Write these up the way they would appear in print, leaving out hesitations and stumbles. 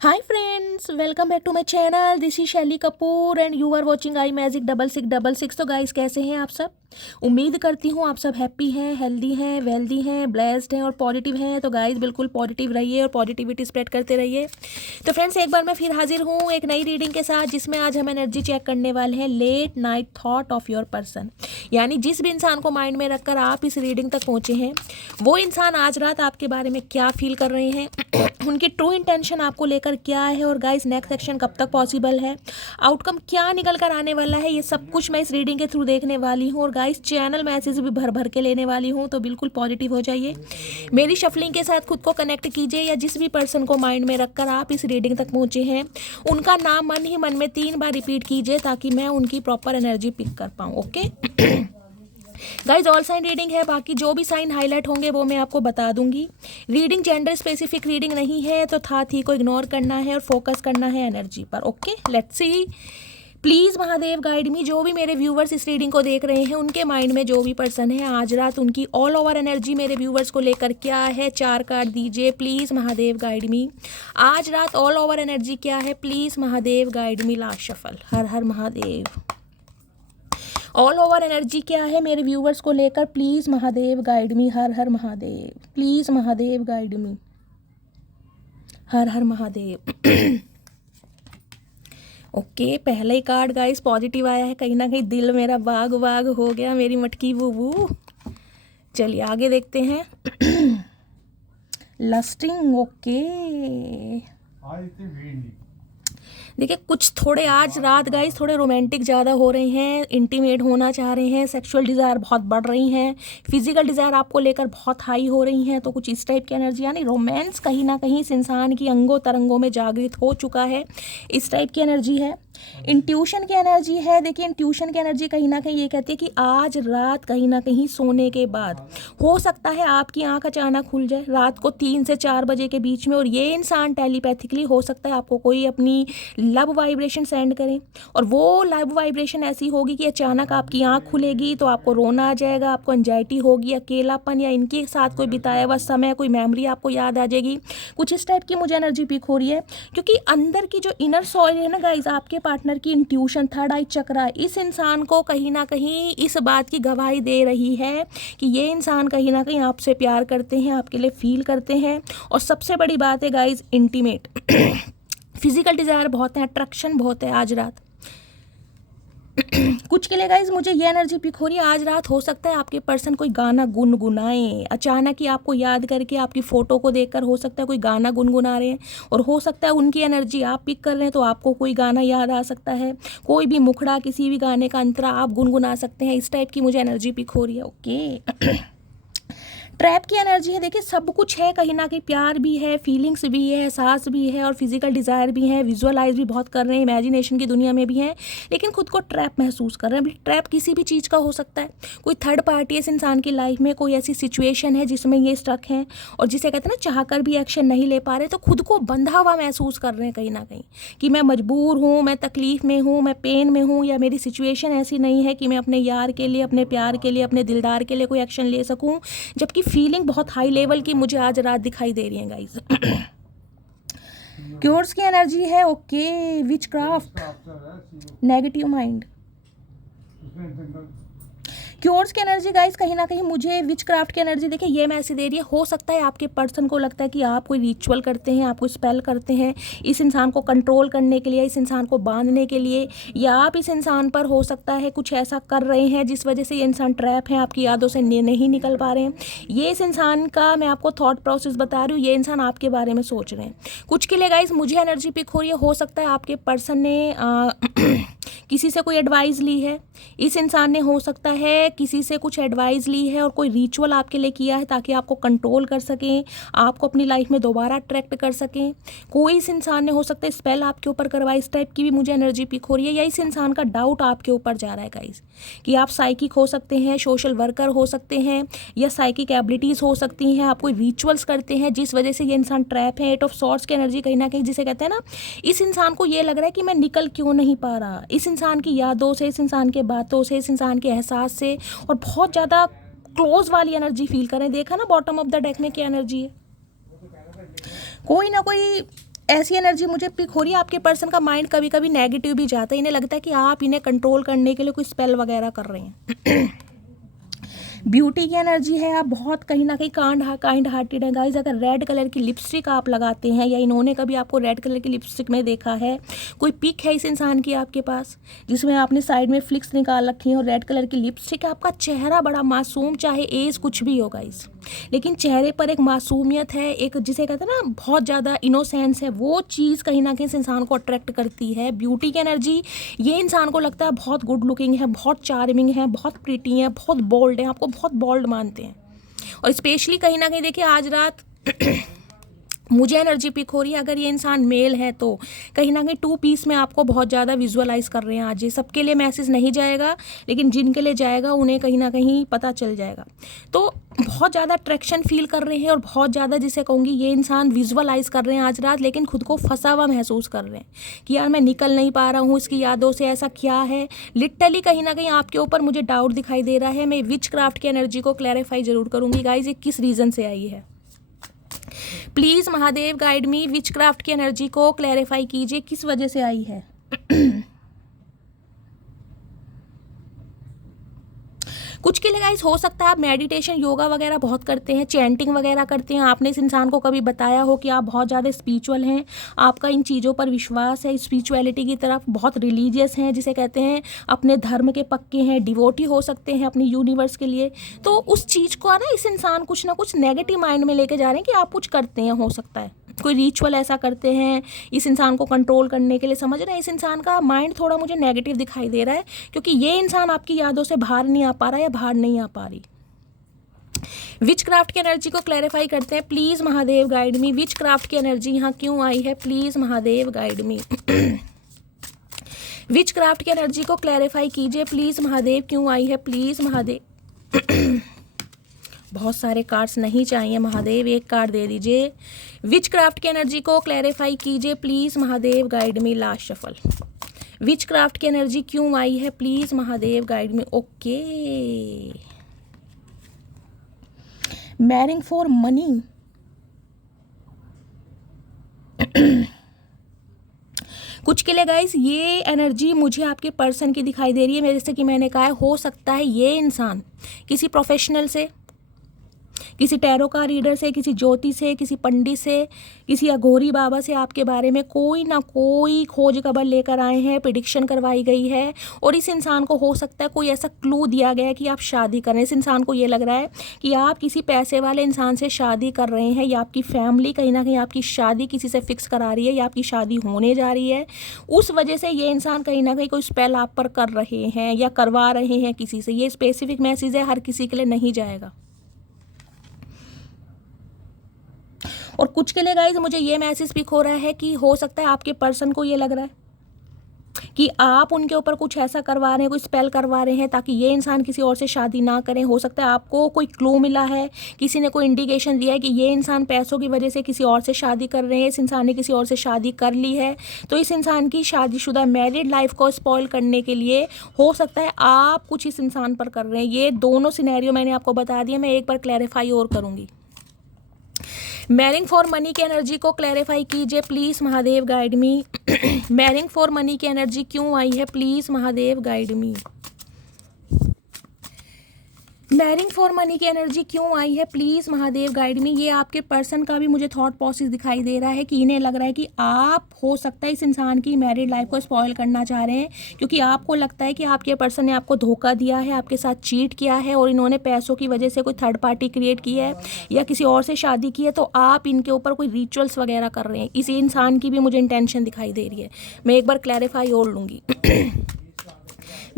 Hi friends, welcome back to my channel. This is Shaili Kapoor and you are watching I magic 6666। तो guys कैसे हैं आप सब? उम्मीद करती हूँ आप सब हैप्पी हैं, हेल्दी हैं, वेल्दी हैं, ब्लेस्ड हैं और पॉजिटिव हैं। तो गाइस बिल्कुल पॉजिटिव रहिए और पॉजिटिविटी स्प्रेड करते रहिए। तो फ्रेंड्स एक बार मैं फिर हाजिर हूँ एक नई रीडिंग के साथ, जिसमें आज हम एनर्जी चेक करने वाले हैं late night thought of your person. यानी जिस भी इंसान को माइंड में रखकर आप इस रीडिंग तक पहुँचे हैं, वो इंसान आज रात आपके बारे में क्या फील कर रहे हैं, उनकी ट्रू इंटेंशन आपको लेकर क्या है, और गाइस नेक्स्ट एक्शन कब तक पॉसिबल है, आउटकम क्या निकल कर आने वाला है, ये सब कुछ मैं इस रीडिंग के थ्रू देखने वाली हूँ। और गाइस चैनल मैसेज भी भर भर के लेने वाली हूँ, तो बिल्कुल पॉजिटिव हो जाइए। मेरी शफलिंग के साथ खुद को कनेक्ट कीजिए, या जिस भी पर्सन को माइंड में रखकर आप इस रीडिंग तक पहुँचे हैं, उनका नाम मन ही मन में 3 बार रिपीट कीजिए, ताकि मैं उनकी प्रॉपर एनर्जी पिक कर पाऊँ। Okay guys all sign reading है, बाकी जो भी साइन हाईलाइट होंगे वो मैं आपको बता दूंगी। रीडिंग जेंडर स्पेसिफिक रीडिंग नहीं है, तो था थी को इग्नोर करना है और फोकस करना है एनर्जी पर। Okay let's see. Please Mahadev guide me. जो भी मेरे व्यूवर्स इस रीडिंग को देख रहे हैं, उनके माइंड में जो भी पर्सन है आज रात, उनकी ऑल ओवर एनर्जी मेरे व्यूवर्स को लेकर क्या है, 4 कार्ड दीजिए प्लीज़ महादेव गाइड मी। आज रात ऑल ओवर एनर्जी क्या है, please Mahadev guide me. Last shuffle. Her her Mahadev. All over energy क्या है मेरे व्यूवर्स को लेकर, please Mahadev guide me. Her her Mahadev. Please Mahadev guide me. Her her Mahadev. Okay पहला ही कार्ड गाइस पॉजिटिव आया है, कहीं ना कहीं दिल मेरा बाग बाग हो गया, मेरी मटकी बूबू। चलिए आगे देखते हैं। लस्टिंग। ओके देखिए कुछ थोड़े आज रात गाइस थोड़े रोमांटिक ज़्यादा हो रहे हैं, इंटीमेट होना चाह रहे हैं, सेक्सुअल डिज़ायर बहुत बढ़ रही हैं, फिजिकल डिज़ायर आपको लेकर बहुत हाई हो रही हैं। तो कुछ इस टाइप की एनर्जी, यानी रोमांस कहीं ना कहीं इस इंसान की अंगों तरंगों में जागृत हो चुका है, इस टाइप की एनर्जी है। इंट्यूशन की एनर्जी है। देखिए इंट्यूशन की एनर्जी कहीं ना कहीं ये कहती है कि आज रात कहीं ना कहीं सोने के बाद हो सकता है आपकी आंख अचानक खुल जाए रात को 3 से 4 बजे के बीच में, और ये इंसान टेलीपैथिकली हो सकता है आपको कोई अपनी लव वाइब्रेशन सेंड करें, और वो लव वाइब्रेशन ऐसी होगी कि अचानक आपकी आंख खुलेगी तो आपको रोना आ जाएगा, आपको एंजाइटी होगी, अकेलापन, या इनके साथ कोई बिताया हुआ समय, कोई मेमोरी आपको याद आ जाएगी। कुछ इस टाइप की मुझे एनर्जी पिक हो रही है, क्योंकि अंदर की जो इनर सॉइल है ना गाइज, आपके पार्टनर की इंट्यूशन, थर्ड आई चक्रा, इस इंसान को कहीं ना कहीं इस बात की गवाही दे रही है कि ये इंसान कहीं ना कहीं आपसे प्यार करते हैं, आपके लिए फील करते हैं। और सबसे बड़ी बात है गाइज इंटीमेट। फिजिकल डिज़ायर बहुत है, अट्रैक्शन बहुत है आज रात। कुछ के लिए गाइज मुझे ये एनर्जी पिक हो रही है, आज रात हो सकता है आपके पर्सन कोई गाना गुनगुनाए, अचानक ही आपको याद करके, आपकी फ़ोटो को देखकर हो सकता है कोई गाना गुनगुना रहे हैं, और हो सकता है उनकी एनर्जी आप पिक कर रहे हैं तो आपको कोई गाना याद आ सकता है, कोई भी मुखड़ा किसी भी गाने का अंतरा आप गुनगुना सकते हैं। इस टाइप की मुझे एनर्जी पिक हो रही है। ओके ट्रैप की एनर्जी है। देखिए सब कुछ है, कहीं ना कहीं प्यार भी है, फीलिंग्स भी है, एहसास भी है, और फिजिकल डिज़ायर भी है, विजुअलाइज भी बहुत कर रहे हैं, इमेजिनेशन की दुनिया में भी हैं, लेकिन खुद को ट्रैप महसूस कर रहे हैं। ट्रैप किसी भी चीज़ का हो सकता है, कोई थर्ड पार्टी इस इंसान की लाइफ में, कोई ऐसी सिचुएशन है जिसमें ये स्टक हैं, और जिसे कहते हैं ना चाहकर भी एक्शन नहीं ले पा रहे, तो खुद को बंधा हुआ महसूस कर रहे हैं कहीं ना कहीं, कि मैं मजबूर हूँ, मैं तकलीफ़ में हूँ, मैं पेन में हूँ, या मेरी सिचुएशन ऐसी नहीं है कि मैं अपने यार के लिए, अपने प्यार के लिए, अपने दिलदार के लिए कोई एक्शन ले सकूँ, जबकि फीलिंग बहुत हाई लेवल की मुझे आज रात दिखाई दे रही है गाइज। क्योर्स की एनर्जी है। Okay witchcraft, negative mind. Curse की एनर्जी गाइस कहीं ना कहीं मुझे विच क्राफ्ट की एनर्जी देखिए ये मैसेज दे रही है, हो सकता है आपके पर्सन को लगता है कि आप कोई रिचुअल करते हैं, आप कोई स्पेल करते हैं इस इंसान को कंट्रोल करने के लिए, इस इंसान को बांधने के लिए, या आप इस इंसान पर हो सकता है कुछ ऐसा कर रहे हैं जिस वजह से ये इंसान ट्रैप है, आपकी यादों से नहीं निकल पा रहे हैं। ये इस इंसान का मैं आपको थॉट प्रोसेस बता रही हूँ, ये इंसान आपके बारे में सोच रहे हैं। कुछ के लिए गाइस मुझे एनर्जी पिक हो रही है, हो सकता है आपके पर्सन ने किसी से कोई एडवाइस ली है, इस इंसान ने हो सकता है किसी से कुछ एडवाइस ली है, और कोई रिचुअल आपके लिए किया है ताकि आपको कंट्रोल कर सकें, आपको अपनी लाइफ में दोबारा अट्रैक्ट कर सकें। कोई इस इंसान ने हो सकता है स्पेल आपके ऊपर करवाई, इस टाइप की भी मुझे एनर्जी पिक हो रही है। या इस इंसान का डाउट आपके ऊपर जा रहा है गाइस, कि आप साइकिक हो सकते हैं, सोशल वर्कर हो सकते हैं, या साइकिक एबिलिटीज़ हो सकती हैं, आप कोई रिचुअल्स करते हैं जिस वजह से ये इंसान ट्रैप है। 8 ऑफ सॉर्ड्स की एनर्जी कहीं ना कहीं जिसे कहते हैं ना, इस इंसान को ये लग रहा है कि मैं निकल क्यों नहीं पा रहा, इस इंसान की यादों से, इस इंसान के बातों से, इस इंसान के एहसास से, और बहुत ज़्यादा क्लोज वाली एनर्जी फील करें। देखा ना बॉटम ऑफ द डेक में क्या एनर्जी है, कोई ना कोई ऐसी एनर्जी मुझे पिक हो रही है, आपके पर्सन का माइंड कभी कभी नेगेटिव भी जाता है, इन्हें लगता है कि आप इन्हें कंट्रोल करने के लिए कोई स्पेल वगैरह कर रहे हैं। ब्यूटी की एनर्जी है, आप बहुत कहीं ना कहीं काइंड हार्टेड है गाइज। अगर रेड कलर की लिपस्टिक आप लगाते हैं या इन्होंने कभी आपको रेड कलर की लिपस्टिक में देखा है, कोई पिक है इस इंसान की आपके पास जिसमें आपने साइड में फ्लिक्स निकाल रखी है और रेड कलर की लिपस्टिक है, आपका चेहरा बड़ा मासूम, चाहे एज कुछ भी हो गाइज, लेकिन चेहरे पर एक मासूमियत है, एक जिसे कहते हैं ना बहुत ज़्यादा इनोसेंस है, वो चीज़ कहीं ना कहीं इस इंसान को अट्रैक्ट करती है। ब्यूटी की एनर्जी, ये इंसान को लगता है बहुत गुड लुकिंग है, बहुत चार्मिंग है, बहुत प्रीटी है, बहुत बोल्ड है, आपको बहुत बोल्ड मानते हैं। और स्पेशली कहीं ना कहीं देखिए आज रात मुझे एनर्जी पिक हो रही है, अगर ये इंसान मेल है तो कहीं ना कहीं 2 पीस में आपको बहुत ज़्यादा विजुअलाइज कर रहे हैं आज। ये सबके लिए मैसेज नहीं जाएगा, लेकिन जिनके लिए जाएगा उन्हें कहीं ना कहीं पता चल जाएगा। तो बहुत ज़्यादा अट्रैक्शन फील कर रहे हैं और बहुत ज़्यादा, जिसे कहूँगी, ये इंसान विजुअलाइज कर रहे हैं आज रात, लेकिन खुद को फंसा हुआ महसूस कर रहे हैं कि यार मैं निकल नहीं पा रहा हूँ इसकी यादों से, ऐसा क्या है। लिटरली कहीं ना कहीं आपके ऊपर मुझे डाउट दिखाई दे रहा है। मैं विच क्राफ्ट की एनर्जी को क्लैरिफाई जरूर करूँगी गाइज, ये किस रीज़न से आई है। Please Mahadev guide me, which craft की एनर्जी को क्लैरिफाई कीजिए, किस वजह से आई है। कुछ के लिए गाइस हो सकता है आप मेडिटेशन योगा वगैरह बहुत करते हैं, चैंटिंग वगैरह करते हैं, आपने इस इंसान को कभी बताया हो कि आप बहुत ज़्यादा स्पिरिचुअल हैं, आपका इन चीज़ों पर विश्वास है, स्पिरिचुअलिटी की तरफ बहुत रिलीजियस हैं, जिसे कहते हैं अपने धर्म के पक्के हैं, डिवोटी हो सकते हैं अपनी यूनिवर्स के लिए। तो उस चीज़ को ना इस इंसान कुछ ना कुछ नेगेटिव माइंड में लेके जा रहे हैं कि आप कुछ करते हैं, हो सकता है कोई रिचुअल ऐसा करते हैं इस इंसान को कंट्रोल करने के लिए। समझ रहे हैं, इस इंसान का माइंड थोड़ा मुझे नेगेटिव दिखाई दे रहा है, क्योंकि ये इंसान आपकी यादों से बाहर नहीं आ पा रहा है या बाहर नहीं आ पा रही। विच क्राफ्ट की एनर्जी को क्लैरिफाई करते हैं, please Mahadev guide me. Which craft की एनर्जी यहाँ क्यों आई है, please Mahadev guide me. Which craft की एनर्जी को क्लैरिफाई कीजिए, प्लीज महादेव, क्यों आई है, प्लीज महादेव। बहुत सारे कार्ड्स नहीं चाहिए महादेव, एक कार्ड दे दीजिए। विच क्राफ्ट की एनर्जी को क्लैरिफाई कीजिए, please Mahadev guide me. Last shuffle. Which craft की एनर्जी क्यों आई है, please Mahadev guide me. Okay, marrying for money. कुछ के लिए गाइस ये एनर्जी मुझे आपके पर्सन की दिखाई दे रही है। मेरे से कि मैंने कहा है, हो सकता है ये इंसान किसी प्रोफेशनल से, किसी टैरो का रीडर से, किसी ज्योति से, किसी पंडित से, किसी अघोरी बाबा से आपके बारे में कोई ना कोई खोज खबर लेकर आए हैं, प्रिडिक्शन करवाई गई है, और इस इंसान को हो सकता है कोई ऐसा क्लू दिया गया है कि आप शादी करें। इस इंसान को ये लग रहा है कि आप किसी पैसे वाले इंसान से शादी कर रहे हैं, या आपकी फैमिली कहीं ना कहीं आपकी शादी किसी से फिक्स करा रही है, या आपकी शादी होने जा रही है। उस वजह से ये इंसान कहीं ना कहीं कोई स्पेल आप पर कर रहे हैं या करवा रहे हैं किसी से। ये स्पेसिफिक मैसेज है, हर किसी के लिए नहीं जाएगा। और कुछ के लिए गाइज मुझे ये मैसेज पिक हो रहा है कि हो सकता है आपके पर्सन को ये लग रहा है कि आप उनके ऊपर कुछ ऐसा करवा रहे हैं, कोई स्पेल करवा रहे हैं ताकि ये इंसान किसी और से शादी ना करें। हो सकता है आपको कोई क्लू मिला है, किसी ने कोई इंडिकेशन दिया है कि ये इंसान पैसों की वजह से किसी और से शादी कर रहे हैं, इस इंसान ने किसी और से शादी कर ली है, तो इस इंसान की शादीशुदा मैरिड लाइफ को स्पॉइल करने के लिए हो सकता है आप कुछ इस इंसान पर कर रहे हैं। ये दोनों सिनेरियो मैंने आपको बता दिया, मैं एक बार क्लैरिफाई और करूँगी। मैरिंग फॉर मनी की एनर्जी को क्लैरिफाई कीजिए, please Mahadev guide me. Marrying for money की एनर्जी क्यों आई है, please Mahadev guide me. Marrying for money की एनर्जी क्यों आई है, प्लीज महादेव गाइड मी। ये आपके पर्सन का भी मुझे थॉट प्रोसेस दिखाई दे रहा है कि इन्हें लग रहा है कि आप हो सकता है इस इंसान की मैरिड लाइफ को स्पॉइल करना चाह रहे हैं, क्योंकि आपको लगता है कि आपके पर्सन ने आपको धोखा दिया है, आपके साथ चीट किया है, और इन्होंने पैसों की वजह से कोई थर्ड पार्टी क्रिएट की है या किसी और से शादी की है, तो आप इनके ऊपर कोई रिचुअल्स वगैरह कर रहे हैं। इस इंसान की भी मुझे इंटेंशन दिखाई दे रही है, मैं एक बार क्लैरिफाई और लूँगी।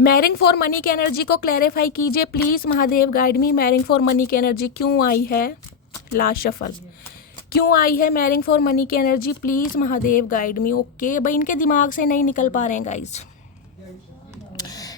मैरिंग फॉर मनी की एनर्जी को क्लैरिफाई कीजिए, please Mahadev guide me. Marrying for money की एनर्जी क्यों आई है, लास्ट शफल। क्यों आई है मैरिंग फॉर मनी की energy, please Mahadev guide me. Okay भाई, इनके दिमाग से नहीं निकल पा रहे हैं guys.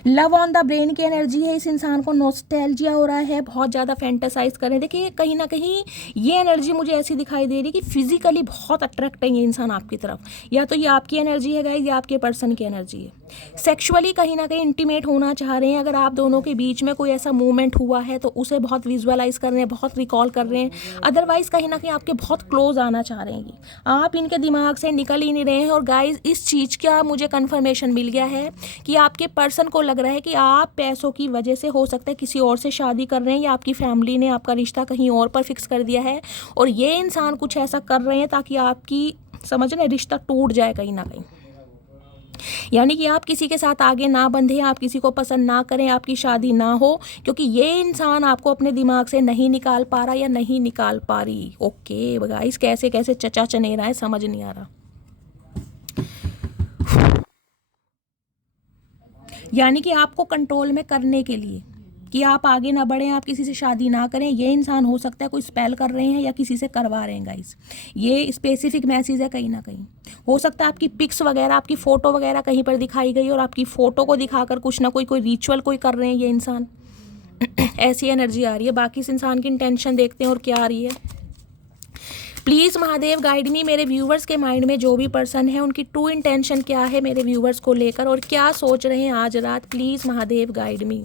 Love on the brain की एनर्जी है, इस इंसान को नॉस्टैल्जिया हो रहा है, बहुत ज़्यादा फैंटेसाइज करें। देखिए कहीं ना कहीं ये एनर्जी मुझे ऐसी दिखाई दे रही है कि फिजिकली बहुत अट्रैक्ट है ये इंसान आपकी तरफ, या तो ये आपकी एनर्जी है गाइज या आपके पर्सन की एनर्जी है। सेक्सुअली कहीं ना कहीं इंटीमेट होना चाह रहे हैं। अगर आप दोनों के बीच में कोई ऐसा मूवमेंट हुआ है तो उसे बहुत विजुअलाइज कर रहे हैं, बहुत रिकॉल कर रहे हैं। अदरवाइज कहीं ना कहीं आपके बहुत क्लोज आना चाह रहे हैं, आप इनके दिमाग से निकल ही नहीं रहे हैं। और गाइज इस चीज़ का मुझे कन्फर्मेशन मिल गया है कि आपके पर्सन को लग रहा है कि आप पैसों की वजह से हो सकता है किसी और से शादी कर रहे हैं, या आपकी फैमिली ने आपका रिश्ता कहीं और पर फिक्स कर दिया है, और ये इंसान कुछ ऐसा कर रहे हैं ताकि आपकी समझ रहे रिश्ता टूट जाए कहीं ना कहीं। यानी कि आप किसी के साथ आगे ना बंधे, आप किसी को पसंद ना करें, आपकी शादी ना हो, क्योंकि ये इंसान आपको अपने दिमाग से नहीं निकाल पा रहा या नहीं निकाल पा रही। ओके गाइस, कैसे कैसे चचा चने रहा है समझ नहीं आ रहा। यानी कि आपको कंट्रोल में करने के लिए कि आप आगे ना बढ़ें, आप किसी से शादी ना करें, ये इंसान हो सकता है कोई स्पेल कर रहे हैं या किसी से करवा रहे हैं गाइस। ये स्पेसिफिक मैसेज है कहीं ना कहीं। हो सकता है आपकी पिक्स वगैरह, आपकी फ़ोटो वगैरह कहीं पर दिखाई गई और आपकी फ़ोटो को दिखाकर कुछ ना कोई रिचुअल कोई कर रहे हैं ये इंसान। ऐसी एनर्जी आ रही है। बाकी इस इंसान की इंटेंशन देखते हैं और क्या आ रही है। प्लीज़ महादेव गाइड मी, मेरे व्यूवर्स के माइंड में जो भी पर्सन है उनकी ट्रू इंटेंशन क्या है मेरे व्यूवर्स को लेकर, और क्या सोच रहे हैं आज रात। प्लीज़ महादेव गाइड मी,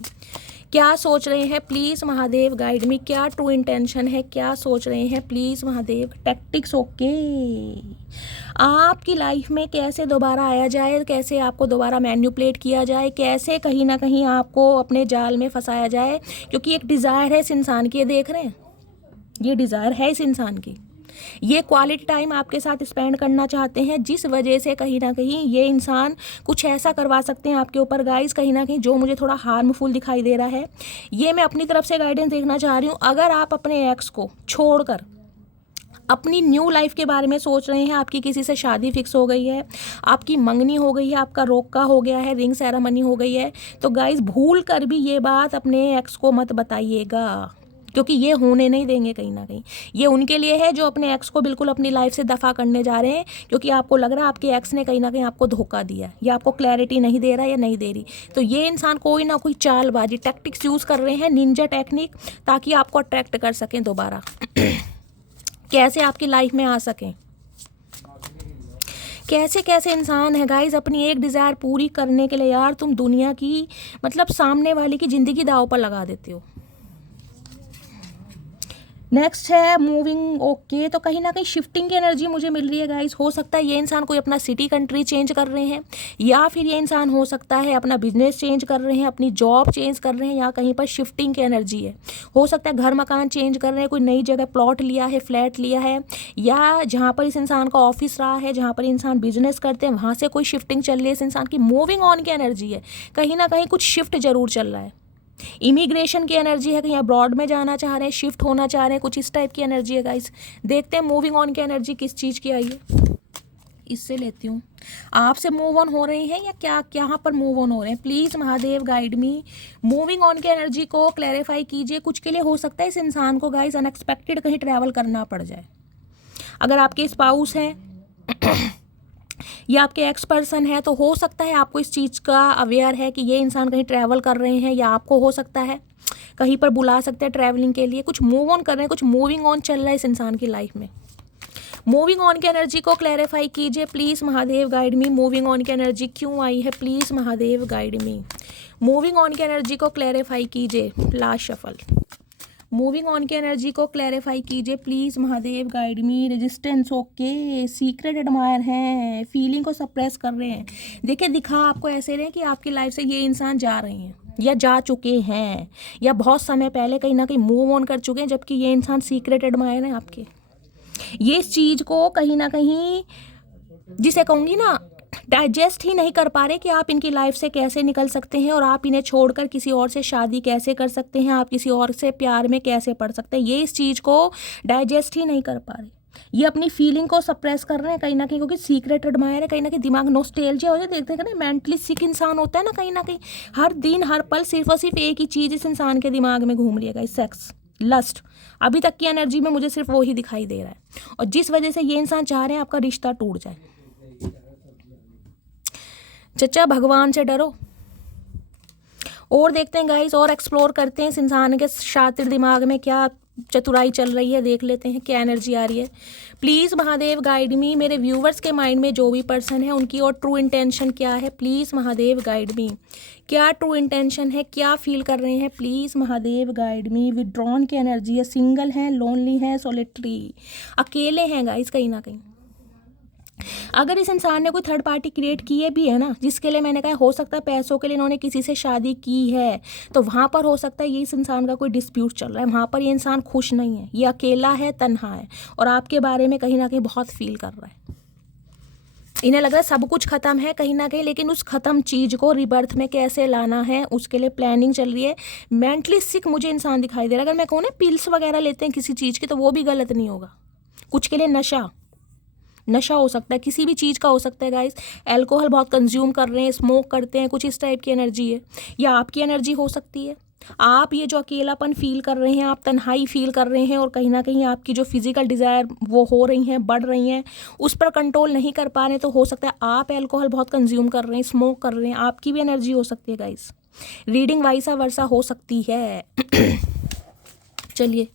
क्या सोच रहे हैं प्लीज़ महादेव गाइड मी, क्या ट्रू इंटेंशन है, क्या सोच रहे हैं प्लीज़ महादेव। टैक्टिक्स ओके, आपकी लाइफ में कैसे दोबारा आया जाए, कैसे आपको दोबारा मैन्युपुलेट किया जाए, कैसे कहीं ना कहीं आपको अपने जाल में फंसाया जाए, क्योंकि एक डिज़ायर है इस इंसान की। ये देख रहे हैं, ये डिज़ायर है इस इंसान की। ये क्वालिटी टाइम आपके साथ स्पेंड करना चाहते हैं, जिस वजह से कहीं ना कहीं ये इंसान कुछ ऐसा करवा सकते हैं आपके ऊपर गाइस, कहीं ना कहीं जो मुझे थोड़ा हार्मफुल दिखाई दे रहा है। ये मैं अपनी तरफ से गाइडेंस देखना चाह रही हूँ। अगर आप अपने एक्स को छोड़कर अपनी न्यू लाइफ के बारे में सोच रहे हैं, आपकी किसी से शादी फिक्स हो गई है, आपकी मंगनी हो गई है, आपका रोका हो गया है, रिंग सेरेमनी हो गई है, तो गाइस भूल कर भी ये बात अपने एक्स को मत बताइएगा, क्योंकि ये होने नहीं देंगे कहीं ना कहीं। ये उनके लिए है जो अपने एक्स को बिल्कुल अपनी लाइफ से दफ़ा करने जा रहे हैं, क्योंकि आपको लग रहा है आपके एक्स ने कहीं ना कहीं आपको धोखा दिया या आपको क्लैरिटी नहीं दे रहा या नहीं दे रही। तो ये इंसान कोई ना कोई चालबाजी टैक्टिक्स यूज़ कर रहे हैं, निंजा टेक्निक, ताकि आपको अट्रैक्ट कर सकें दोबारा। कैसे आपकी लाइफ में आ सकें। कैसे कैसे इंसान है गाइज अपनी एक डिज़ायर पूरी करने के लिए यार तुम दुनिया की मतलब सामने वाले की ज़िंदगी दांव पर लगा देते हो। नेक्स्ट है मूविंग ओके, तो कहीं ना कहीं शिफ्टिंग की एनर्जी मुझे मिल रही है गाइस। हो सकता है ये इंसान कोई अपना सिटी कंट्री चेंज कर रहे हैं, या फिर ये इंसान हो सकता है अपना बिजनेस चेंज कर रहे हैं, अपनी जॉब चेंज कर रहे हैं, या कहीं पर शिफ्टिंग की एनर्जी है। हो सकता है घर मकान चेंज कर रहे हैं, कोई नई जगह प्लॉट लिया है, फ्लैट लिया है, या जहाँ पर इस इंसान का ऑफिस रहा है, जहाँ पर इंसान बिजनेस करते हैं, वहाँ से कोई शिफ्टिंग चल रही है। इस इंसान की मूविंग ऑन की एनर्जी है, कहीं ना कहीं कुछ शिफ्ट जरूर चल रहा है। इमिग्रेशन की एनर्जी है, कहीं अब्रॉड में जाना चाह रहे हैं, शिफ्ट होना चाह रहे हैं, कुछ इस टाइप की एनर्जी है गाइस। देखते हैं मूविंग ऑन की एनर्जी किस चीज़ की आई है। इससे लेती हूँ, आपसे मूव ऑन हो रहे हैं या क्या यहाँ पर मूव ऑन हो रहे हैं। Please Mahadev guide me, moving on की एनर्जी को क्लैरिफाई कीजिए। कुछ के लिए हो सकता है इस इंसान को गाइस अनएक्सपेक्टेड कहीं ट्रैवल करना पड़ जाए। अगर आपके स्पाउस हैं या आपके एक्स पर्सन है, तो हो सकता है आपको इस चीज़ का अवेयर है कि ये इंसान कहीं ट्रैवल कर रहे हैं, या आपको हो सकता है कहीं पर बुला सकते हैं ट्रैवलिंग के लिए। कुछ मूव ऑन कर रहे हैं, कुछ मूविंग ऑन चल रहा है इस इंसान की लाइफ में। मूविंग ऑन की एनर्जी को क्लैरिफाई कीजिए please Mahadev guide me. Moving on की एनर्जी क्यों आई है, please Mahadev guide me. Moving on की एनर्जी को क्लैरिफाई कीजिए। लास्ट शफल, मूविंग ऑन की एनर्जी को क्लैरिफाई कीजिए please Mahadev guide me. Resistance okay, secret admire हैं, फीलिंग को सप्रेस कर रहे हैं। देखिए दिखा आपको ऐसे रहे कि आपकी लाइफ से ये इंसान जा रहे हैं या जा चुके हैं, या बहुत समय पहले कहीं ना कहीं मूव ऑन कर चुके हैं, जबकि ये इंसान सीक्रेट एडमायर हैं आपके। ये इस चीज़ को कहीं ना कहीं जिसे कहूँगी ना डाइजेस्ट ही नहीं कर पा रहे कि आप इनकी लाइफ से कैसे निकल सकते हैं, और आप इन्हें छोड़कर किसी और से शादी कैसे कर सकते हैं, आप किसी और से प्यार में कैसे पड़ सकते हैं। ये इस चीज़ को डाइजेस्ट ही नहीं कर पा रहे। ये अपनी फीलिंग को सप्रेस कर रहे हैं कहीं ना कहीं, क्योंकि सीक्रेट एडमायर है। कहीं ना कहीं दिमाग नॉस्टैल्जिया हो जाए। देखते हैं ना मेंटली सिक इंसान होता है ना, कहीं हर दिन हर पल सिर्फ और सिर्फ एक ही चीज़ इस इंसान के दिमाग में घूम रही है, सेक्स, लस्ट। अभी तक की एनर्जी में मुझे सिर्फ वो ही दिखाई दे रहा है, और जिस वजह से ये इंसान चाह रहे हैं आपका रिश्ता टूट जाए। चचा भगवान से डरो। और देखते हैं गाइस, और एक्सप्लोर करते हैं इस इंसान के शातिर दिमाग में क्या चतुराई चल रही है, देख लेते हैं क्या एनर्जी आ रही है। प्लीज़ महादेव गाइड मी, मेरे व्यूवर्स के माइंड में जो भी पर्सन है उनकी और ट्रू इंटेंशन क्या है, प्लीज़ महादेव गाइड मी। क्या ट्रू इंटेंशन है, क्या फील कर रहे हैं, please Mahadev guide me. Withdrawn की एनर्जी है, सिंगल है, लोनली है, सोलिटरी, अकेले हैं गाइस कहीं ना कहीं। अगर इस इंसान ने कोई थर्ड पार्टी क्रिएट की है भी है ना, जिसके लिए मैंने कहा हो सकता है पैसों के लिए इन्होंने किसी से शादी की है, तो वहाँ पर हो सकता है ये इस इंसान का कोई डिस्प्यूट चल रहा है, वहाँ पर ये इंसान खुश नहीं है, ये अकेला है, तन्हा है और आपके बारे में कहीं ना कहीं बहुत फील कर रहा है। इन्हें लग रहा है सब कुछ ख़त्म है कहीं ना कहीं, लेकिन उस ख़त्म चीज़ को रिबर्थ में कैसे लाना है उसके लिए प्लानिंग चल रही है। मेंटली सिक मुझे इंसान दिखाई दे रहा है। अगर मैं कहूँ ना पिल्स वगैरह लेते हैं किसी चीज़ की, तो वो भी गलत नहीं होगा। कुछ के लिए नशा हो सकता है, किसी भी चीज़ का हो सकता है गाइस। अल्कोहल बहुत कंज्यूम कर रहे हैं, स्मोक करते हैं, कुछ इस टाइप की एनर्जी है, या आपकी एनर्जी हो सकती है। आप ये जो अकेलापन फील कर रहे हैं, आप तन्हाई फील कर रहे हैं और कहीं ना कहीं आपकी जो फिजिकल डिज़ायर वो हो रही हैं, बढ़ रही हैं, उस पर कंट्रोल नहीं कर पा रहे, तो हो सकता है आप अल्कोहल बहुत कंज्यूम कर रहे हैं, स्मोक कर रहे हैं, आपकी भी एनर्जी हो सकती है गाइस। रीडिंग वाइसा वर्सा हो सकती है। चलिए,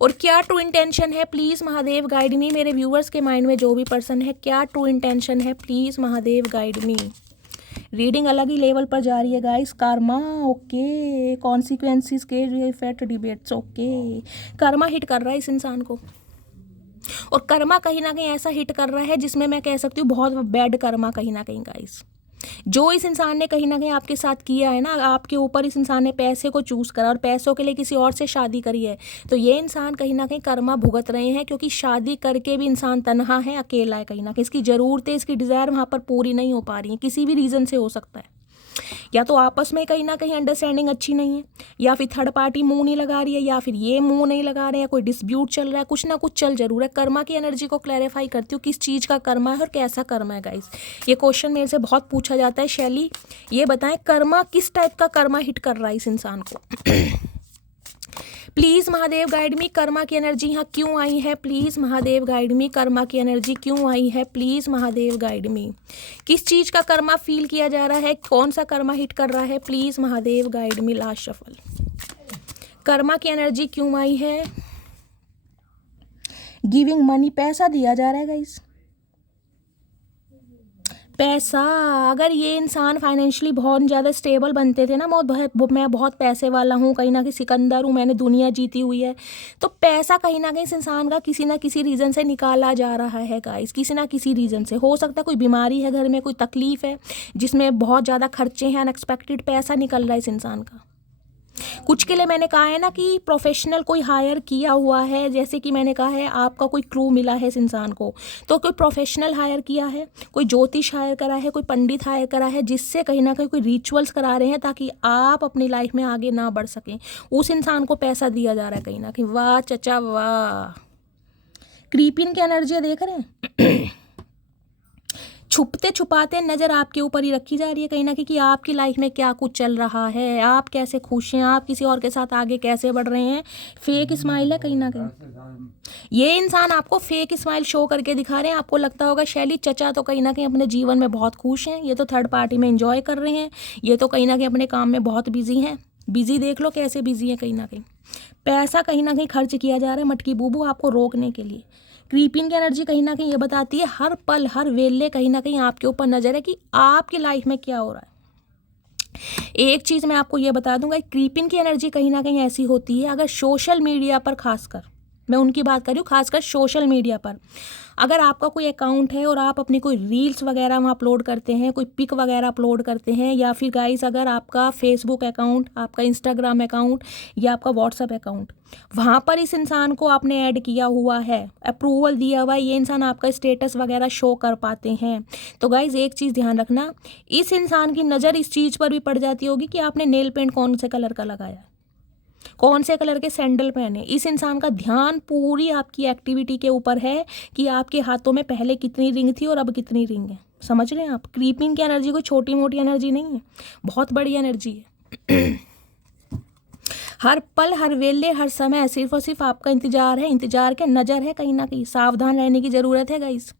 और क्या ट्रू इंटेंशन है, प्लीज़ महादेव गाइड मी। मेरे व्यूअर्स के माइंड में जो भी पर्सन है, क्या ट्रू इंटेंशन है, please Mahadev guide me. Reading अलग ही लेवल पर जा रही है गाइस। कर्मा, ओके, कॉन्सिक्वेंसेस के effect debates, okay. Karma hit कर रहा है इस इंसान को, और कर्मा कहीं ना कहीं ऐसा हिट कर रहा है जिसमें मैं कह सकती हूँ बहुत बैड कर्मा कहीं ना कहीं गाइस। जो इस इंसान ने कहीं ना कहीं आपके साथ किया है ना, आपके ऊपर इस इंसान ने पैसे को चूज़ करा और पैसों के लिए किसी और से शादी करी है, तो ये इंसान कहीं ना कहीं कर्मा भुगत रहे हैं, क्योंकि शादी करके भी इंसान तन्हा है, अकेला है कहीं ना कहीं। इसकी ज़रूरतें, इसकी डिज़ायर वहाँ पर पूरी नहीं हो पा रही हैं, किसी भी रीज़न से हो सकता है। या तो आपस में कहीं ना कहीं अंडरस्टैंडिंग अच्छी नहीं है, या फिर थर्ड पार्टी मुंह नहीं लगा रही है, या फिर ये मुंह नहीं लगा रहे हैं, कोई डिस्प्यूट चल रहा है, कुछ ना कुछ चल जरूर है। कर्मा की एनर्जी को क्लैरिफाई करती हूँ, किस चीज़ का कर्मा है और कैसा कर्मा है गाइस। ये क्वेश्चन मेरे से बहुत पूछा जाता है। शैली ये बताएं, कर्मा किस टाइप का कर्मा हिट कर रहा है इस इंसान को। Please Mahadev guide me, Karma की एनर्जी यहाँ क्यों आई है, please Mahadev guide me. Karma की एनर्जी क्यों आई है, प्लीज़ महादेव गाइड मी। किस चीज़ का कर्मा फील किया जा रहा है, कौन सा कर्मा हिट कर रहा है, please Mahadev guide me. Last shuffle, Karma की एनर्जी क्यों आई है। गिविंग मनी, पैसा दिया जा रहा है गाइस, पैसा। अगर ये इंसान फाइनेंशियली बहुत ज़्यादा स्टेबल बनते थे ना, मैं बहुत पैसे वाला हूँ, कहीं ना कहीं सिकंदर हूँ, मैंने दुनिया जीती हुई है, तो पैसा कहीं ना कहीं इस इंसान का किसी ना किसी रीज़न से निकाला जा रहा है गाइस। किसी ना किसी रीज़न से हो सकता है, कोई बीमारी है घर में, कोई तकलीफ़ है जिसमें बहुत ज़्यादा खर्चे हैं, अनएक्सपेक्टेड पैसा निकल रहा है इस इंसान का। कुछ के लिए मैंने कहा है ना कि प्रोफेशनल कोई हायर किया हुआ है, जैसे कि मैंने कहा है आपका कोई क्रू मिला है इस इंसान को, तो कोई प्रोफेशनल हायर किया है, कोई ज्योतिष हायर करा है, कोई पंडित हायर करा है, जिससे कहीं ना कहीं कोई रिचुअल्स करा रहे हैं ताकि आप अपनी लाइफ में आगे ना बढ़ सकें। उस इंसान को पैसा दिया जा रहा है कहीं ना कहीं। वाह चचा वाह। क्रीपिन की एनर्जी देख रहे हैं। छुपते छुपाते नज़र आपके ऊपर ही रखी जा रही है कहीं ना कहीं, कि आपकी लाइफ में क्या कुछ चल रहा है, आप कैसे खुश हैं, आप किसी और के साथ आगे कैसे बढ़ रहे हैं। फेक स्माइल है कहीं ना कहीं, ये इंसान आपको फेक स्माइल शो करके दिखा रहे हैं। आपको लगता होगा शैली चचा तो कहीं ना कहीं अपने जीवन में बहुत खुश हैं, ये तो थर्ड पार्टी में एंजॉय कर रहे हैं, ये तो कहीं ना कहीं अपने काम में बहुत बिजी हैं। बिजी देख लो कैसे बिजी हैं कहीं ना कहीं। पैसा कहीं ना कहीं खर्च किया जा रहा है मटकी बूबू आपको रोकने के लिए। क्रीपिन की एनर्जी कहीं ना कहीं ये बताती है हर पल हर वेले कहीं ना कहीं आपके ऊपर नज़र है कि आपकी लाइफ में क्या हो रहा है। एक चीज़ मैं आपको ये बता दूंगा, क्रीपिन की एनर्जी कहीं ना कहीं ऐसी होती है, अगर सोशल मीडिया पर खासकर मैं उनकी बात कर रही हूँ, खासकर सोशल मीडिया पर अगर आपका कोई अकाउंट है और आप अपनी कोई रील्स वगैरह वहाँ अपलोड करते हैं, कोई पिक वगैरह अपलोड करते हैं, या फिर गाइस अगर आपका फेसबुक अकाउंट, आपका इंस्टाग्राम अकाउंट या आपका व्हाट्सएप अकाउंट, वहाँ पर इस इंसान को आपने ऐड किया हुआ है, अप्रूवल दिया हुआ है, ये इंसान आपका स्टेटस वगैरह शो कर पाते हैं, तो गाइस एक चीज़ ध्यान रखना, इस इंसान की नज़र इस चीज़ पर भी पड़ जाती होगी कि आपने नेल पेंट कौन से कलर का लगाया, कौन से कलर के सैंडल पहने। इस इंसान का ध्यान पूरी आपकी एक्टिविटी के ऊपर है कि आपके हाथों में पहले कितनी रिंग थी और अब कितनी रिंग है। समझ रहे हैं आप, क्रीपिंग की एनर्जी कोई छोटी मोटी एनर्जी नहीं है, बहुत बड़ी एनर्जी है। हर पल हर वेले हर समय सिर्फ और सिर्फ आपका इंतजार है, इंतजार के नज़र है कहीं ना कहीं। सावधान रहने की ज़रूरत है गाइस।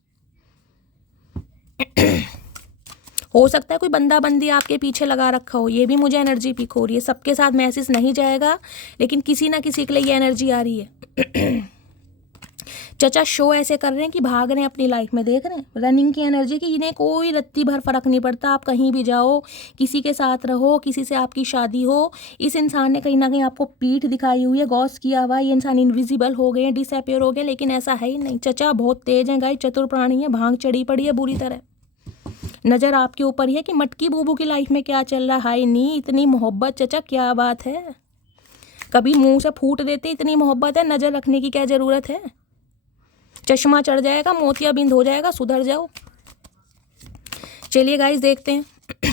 हो सकता है कोई बंदा बंदी आपके पीछे लगा रखा हो, ये भी मुझे एनर्जी पिक हो रही है। सबके साथ मैसेज नहीं जाएगा, लेकिन किसी ना किसी के लिए ये एनर्जी आ रही है। चचा शो ऐसे कर रहे हैं कि भाग रहे हैं अपनी लाइफ में, देख रहे हैं रनिंग की एनर्जी की। इन्हें कोई रत्ती भर फर्क नहीं पड़ता, आप कहीं भी जाओ, किसी के साथ रहो, किसी से आपकी शादी हो, इस इंसान ने कहीं ना कहीं आपको पीठ दिखाई हुई है, गॉस किया हुआ, ये इंसान इनविजिबल हो गए हैं, डिसअपियर हो गए, लेकिन ऐसा है ही नहीं। चचा बहुत तेज हैं गाइस, चतुर प्राणी है, भांग चढ़ी पड़ी है बुरी तरह। नज़र आपके ऊपर ही है कि मटकी बूबू की लाइफ में क्या चल रहा है। नहीं इतनी मोहब्बत चचा, क्या बात है, कभी मुंह से फूट देते, इतनी मोहब्बत है, नज़र रखने की क्या ज़रूरत है। चश्मा चढ़ जाएगा, मोतियाबिंद हो जाएगा, सुधर जाओ। चलिए गाइस देखते हैं,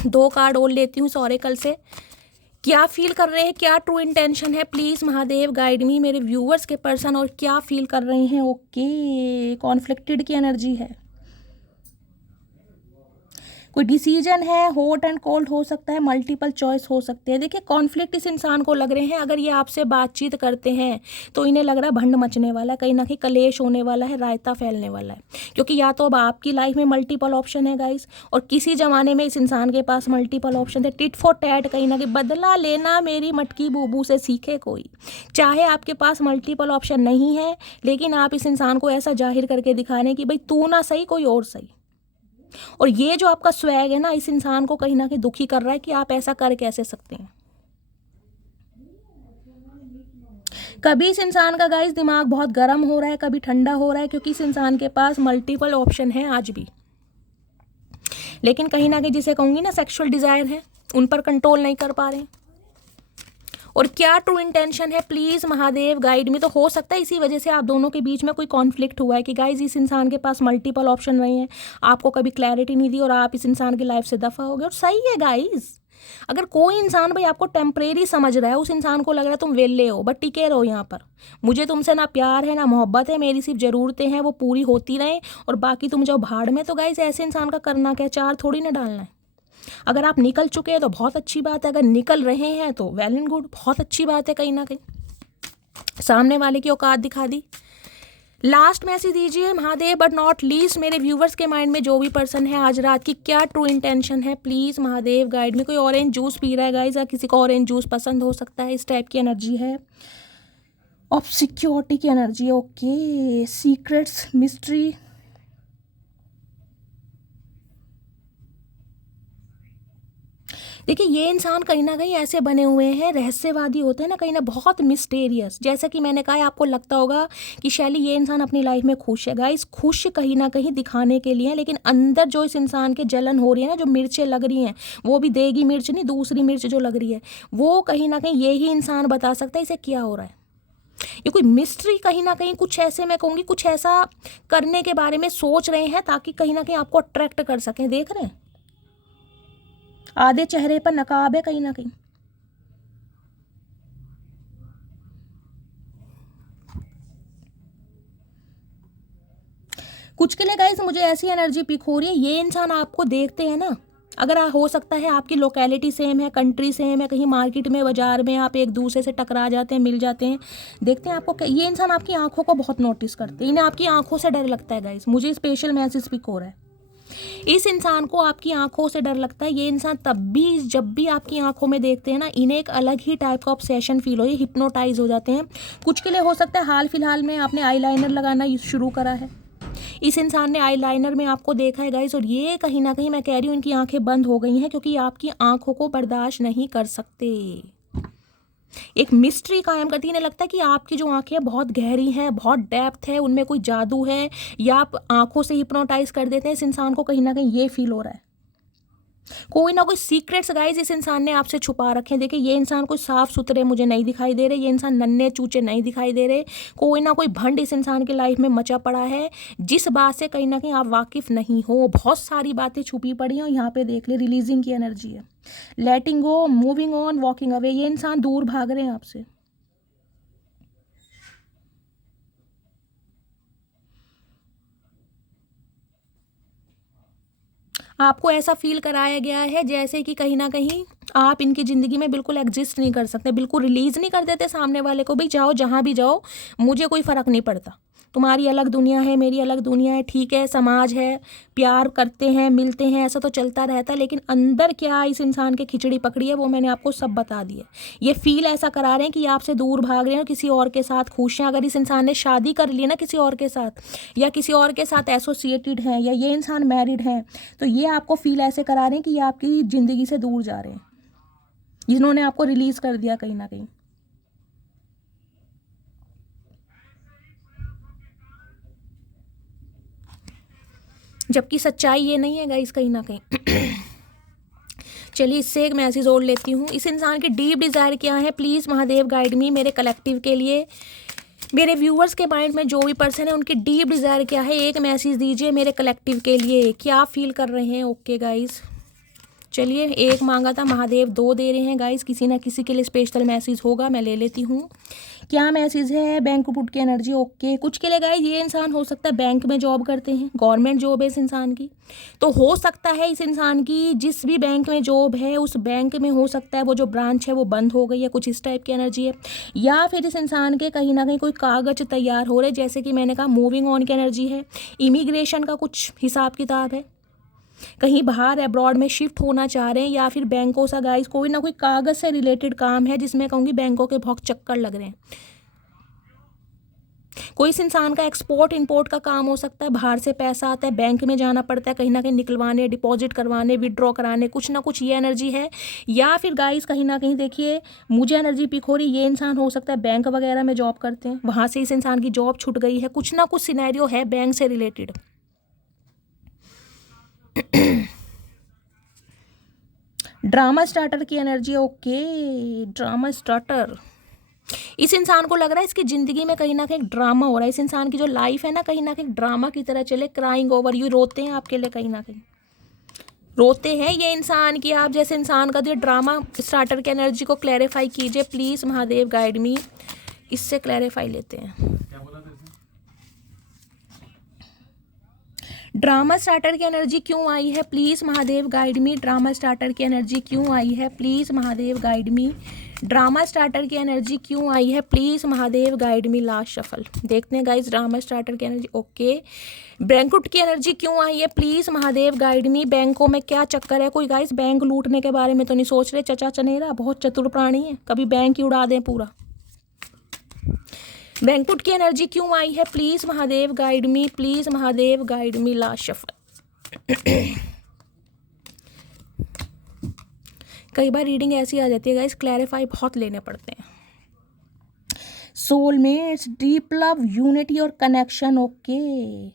2 कार्ड और लेती हूँ ऑरेकल से। क्या फील कर रहे हैं, क्या ट्रू इंटेंशन है, प्लीज़ महादेव गाइड मी, मेरे व्यूअर्स के पर्सन, और क्या फील कर रहे हैं। ओके, कॉन्फ्लिक्टेड की एनर्जी है, कोई डिसीजन है, हॉट एंड कोल्ड हो सकता है, मल्टीपल चॉइस हो सकते हैं। देखिए कॉन्फ्लिक्ट इस इंसान को लग रहे हैं, अगर ये आपसे बातचीत करते हैं तो इन्हें लग रहा है भंड मचने वाला है, कहीं ना कहीं कलेश होने वाला है, रायता फैलने वाला है। क्योंकि या तो अब आपकी लाइफ में मल्टीपल ऑप्शन है गाइस, और किसी ज़माने में इस इंसान के पास मल्टीपल ऑप्शन थे। टिट फॉर टैट, कहीं ना कहीं बदला लेना मेरी मटकी बूबू से सीखे कोई। चाहे आपके पास मल्टीपल ऑप्शन नहीं है, लेकिन आप इस इंसान को ऐसा जाहिर करके दिखाने कि भाई तू ना सही कोई और सही। और ये जो आपका स्वैग है ना, इस इंसान को कहीं ना कहीं दुखी कर रहा है कि आप ऐसा कर कैसे सकते हैं। कभी इस इंसान का गाइस दिमाग बहुत गर्म हो रहा है, कभी ठंडा हो रहा है, क्योंकि इस इंसान के पास मल्टीपल ऑप्शन है आज भी, लेकिन कहीं ना कहीं जिसे कहूंगी ना सेक्सुअल डिजायर है, उन पर कंट्रोल नहीं कर पा रहे हैं। और क्या ट्रू इंटेंशन है, प्लीज़ महादेव गाइड में। तो हो सकता है इसी वजह से आप दोनों के बीच में कोई कॉन्फ्लिक्ट हुआ है कि गाइज इस इंसान के पास मल्टीपल ऑप्शन रहे हैं, आपको कभी क्लैरिटी नहीं दी और आप इस इंसान की लाइफ से दफ़ा हो गए। और सही है गाइज, अगर कोई इंसान भाई आपको टेम्परेरी समझ रहा है, उस इंसान को लग रहा है तुम वेले हो बट टिके रहो यहाँ पर, मुझे तुमसे ना प्यार है ना मोहब्बत है, मेरी सिर्फ ज़रूरतें हैं वो पूरी होती रहें और बाकी तुम जाओ भाड़ में, तो गाइज ऐसे इंसान का करना क्या, चार थोड़ी ना डालना है। अगर आप निकल चुके हैं तो बहुत अच्छी बात है, अगर निकल रहे हैं तो वेल एंड गुड, बहुत अच्छी बात है। कहीं ना कहीं सामने वाले की औकात दिखा दी। लास्ट मैसेज दीजिए महादेव, बट नॉट लीस्ट मेरे व्यूवर्स के माइंड में जो भी पर्सन है आज रात की क्या ट्रू इंटेंशन है, प्लीज़ महादेव गाइड में। कोई ऑरेंज जूस पी रहा है गाइज, या किसी को ऑरेंज जूस पसंद हो सकता है, इस टाइप की एनर्जी है। ऑफ सिक्योरिटी की एनर्जी, ओके, सीक्रेट्स, मिस्ट्री। देखिए ये इंसान कहीं ना कहीं ऐसे बने हुए हैं, रहस्यवादी होते हैं ना, कहीं ना बहुत मिस्टेरियस। जैसा कि मैंने कहा, आपको लगता होगा कि शैली ये इंसान अपनी लाइफ में खुश है। गाइस खुश कहीं ना कहीं दिखाने के लिए, लेकिन अंदर जो इस इंसान के जलन हो रही है ना, जो मिर्चें लग रही हैं, वो भी देगी मिर्च नहीं, दूसरी मिर्च जो लग रही है, वो कहीं ना कहीं यही इंसान बता सकता है इसे क्या हो रहा है। ये कोई मिस्ट्री कहीं ना कहीं कुछ ऐसे, मैं कहूँगी कुछ ऐसा करने के बारे में सोच रहे हैं ताकि कहीं ना कहीं आपको अट्रैक्ट कर सकें। देख रहे हैं आधे चेहरे पर नकाब है कहीं ना कहीं। कुछ के लिए गाइस मुझे ऐसी एनर्जी पिक हो रही है, ये इंसान आपको देखते हैं ना, अगर हो सकता है आपकी लोकेलिटी सेम है, कंट्री सेम है, कहीं मार्केट में बाजार में आप एक दूसरे से टकरा जाते हैं, मिल जाते हैं, देखते हैं आपको। ये इंसान आपकी आंखों को बहुत नोटिस करते हैं, इन्हें आपकी आंखों से डर लगता है गाइस, मुझे स्पेशल मैसेज पिक हो रहा है। इस इंसान को आपकी आंखों से डर लगता है। ये इंसान तब भी जब भी आपकी आंखों में देखते हैं ना, इन्हें एक अलग ही टाइप का ऑब्सेशन फील हो, ये हिप्नोटाइज हो जाते हैं। कुछ के लिए हो सकता है हाल फिलहाल में आपने आईलाइनर लगाना शुरू करा है, इस इंसान ने आईलाइनर में आपको देखा है गाइस, और ये कहीं ना कहीं मैं कह रही हूँ इनकी आंखें बंद हो गई हैं क्योंकि आपकी आंखों को बर्दाश्त नहीं कर सकते। एक मिस्ट्री कायम करती है, इन्हें लगता है कि आपकी जो आंखें बहुत गहरी हैं, बहुत डेप्थ है, उनमें कोई जादू है, या आप आंखों से हिप्नोटाइज कर देते हैं। इस इंसान को कहीं ना कहीं ये फील हो रहा है, कोई ना कोई सीक्रेट्स गाइस इस इंसान ने आपसे छुपा रखे हैं। देखिए ये इंसान कोई साफ सुथरे मुझे नहीं दिखाई दे रहे, ये इंसान नन्हे चूचे नहीं दिखाई दे रहे, कोई ना कोई भंड इस इंसान की लाइफ में मचा पड़ा है जिस बात से कहीं ना कहीं आप वाकिफ नहीं हो। बहुत सारी बातें छुपी पड़ी हैं, और यहाँ पे देख ले रिलीजिंग की एनर्जी है, लेटिंग गो, मूविंग ऑन, वॉकिंग अवे। ये इंसान दूर भाग रहे हैं आपसे। आपको ऐसा फील कराया गया है जैसे कि कहीं ना कहीं आप इनकी ज़िंदगी में बिल्कुल एग्जिस्ट नहीं कर सकते, बिल्कुल रिलीज़ नहीं कर देते सामने वाले को, भाई जाओ जहाँ भी जाओ, मुझे कोई फ़र्क नहीं पड़ता, तुम्हारी अलग दुनिया है, मेरी अलग दुनिया है, ठीक है, समाज है, प्यार करते हैं, मिलते हैं, ऐसा तो चलता रहता है, लेकिन अंदर क्या इस इंसान के खिचड़ी पकड़ी है वो मैंने आपको सब बता दिया। ये फील ऐसा करा रहे हैं कि आपसे दूर भाग रहे हैं और किसी और के साथ खुश हैं। अगर इस इंसान ने शादी कर ली ना किसी और के साथ, या किसी और के साथ एसोसिएटेड है, या ये इंसान मैरिड है, तो ये आपको फील ऐसे करा रहे हैं कि ये आपकी ज़िंदगी से दूर जा रहे हैं, जिन्होंने आपको रिलीज़ कर दिया कहीं ना कहीं। जबकि सच्चाई ये नहीं है गाइस कहीं ना कहीं। चलिए इससे एक मैसेज और लेती हूँ। इस इंसान की डीप डिज़ायर क्या है, प्लीज़ महादेव गाइड मी, मेरे कलेक्टिव के लिए, मेरे व्यूअर्स के माइंड में जो भी पर्सन है उनकी डीप डिज़ायर क्या है, एक मैसेज दीजिए मेरे कलेक्टिव के लिए, क्या फील कर रहे हैं। ओके गाइस, चलिए एक मांगा था महादेव, 2 दे रहे हैं गाइस, किसी ना किसी के लिए स्पेशल मैसेज होगा, मैं ले लेती हूँ। क्या मैसेज है, बैंक पुट की एनर्जी। ओके, कुछ के लिए गाइस ये इंसान हो सकता है बैंक में जॉब करते हैं, गवर्नमेंट जॉब है इस इंसान की, तो हो सकता है इस इंसान की जिस भी बैंक में जॉब है उस बैंक में हो सकता है वो जो ब्रांच है वो बंद हो गई है, कुछ इस टाइप की एनर्जी है। या फिर इस इंसान के कहीं ना कहीं कोई कागज तैयार हो रहे, जैसे कि मैंने कहा मूविंग ऑन की एनर्जी है, इमिग्रेशन का कुछ हिसाब किताब है, कहीं बाहर अब्रॉड में शिफ्ट होना चाह रहे हैं, या फिर बैंकों सा गाइस कोई ना कोई कागज से रिलेटेड काम है जिसमें कहूँगी बैंकों के बहुत चक्कर लग रहे हैं। कोई इस इंसान का एक्सपोर्ट इंपोर्ट का काम हो सकता है, बाहर से पैसा आता है, बैंक में जाना पड़ता है कहीं ना कहीं निकलवाने, डिपॉजिट करवाने, विड्रॉ कराने, कुछ ना कुछ ये एनर्जी है। या फिर गाइस कहीं ना कहीं देखिए मुझे एनर्जी पिक हो रही, ये इंसान हो सकता है बैंक वगैरह में जॉब करते हैं, वहाँ से इस इंसान की जॉब छूट गई है, कुछ ना कुछ सिनेरियो है बैंक से रिलेटेड। ड्रामा स्टार्टर की एनर्जी। ओके, ड्रामा स्टार्टर, इस इंसान को लग रहा है इसकी ज़िंदगी में कहीं ना कहीं ड्रामा हो रहा है, इस इंसान की जो लाइफ है ना कहीं ना कहीं ड्रामा की तरह चले, क्राइंग ओवर यू, रोते हैं आपके लिए, कहीं ना कहीं रोते हैं ये इंसान की आप जैसे इंसान का। तो ड्रामा स्टार्टर की एनर्जी को क्लैरिफाई कीजिए प्लीज़ महादेव गाइड मी, इससे क्लैरिफाई लेते हैं। ड्रामा स्टार्टर की एनर्जी क्यों आई है, please Mahadev guide me, drama starter की एनर्जी क्यों आई है, please Mahadev guide me, drama starter की एनर्जी क्यों आई है, please Mahadev guide me. Last shuffle देखते हैं गाइस, ड्रामा स्टार्टर की एनर्जी। ओके, बैंकुट की एनर्जी क्यों आई है, प्लीज़ महादेव गाइड मी, बैंकों में क्या चक्कर है, कोई गाइस बैंक लूटने के बारे में तो नहीं सोच रहे, चचा चनेरा बहुत चतुर प्राणी है, कभी बैंक ही उड़ा दें पूरा। बैंकुट की एनर्जी क्यों आई है, please Mahadev guide me, please Mahadev guide me. Last shuffle. कई बार रीडिंग ऐसी आ जाती है गाइस, क्लैरिफाई बहुत लेने पड़ते हैं। सोलमेट्स, डीप लव, यूनिटी और कनेक्शन। ओके,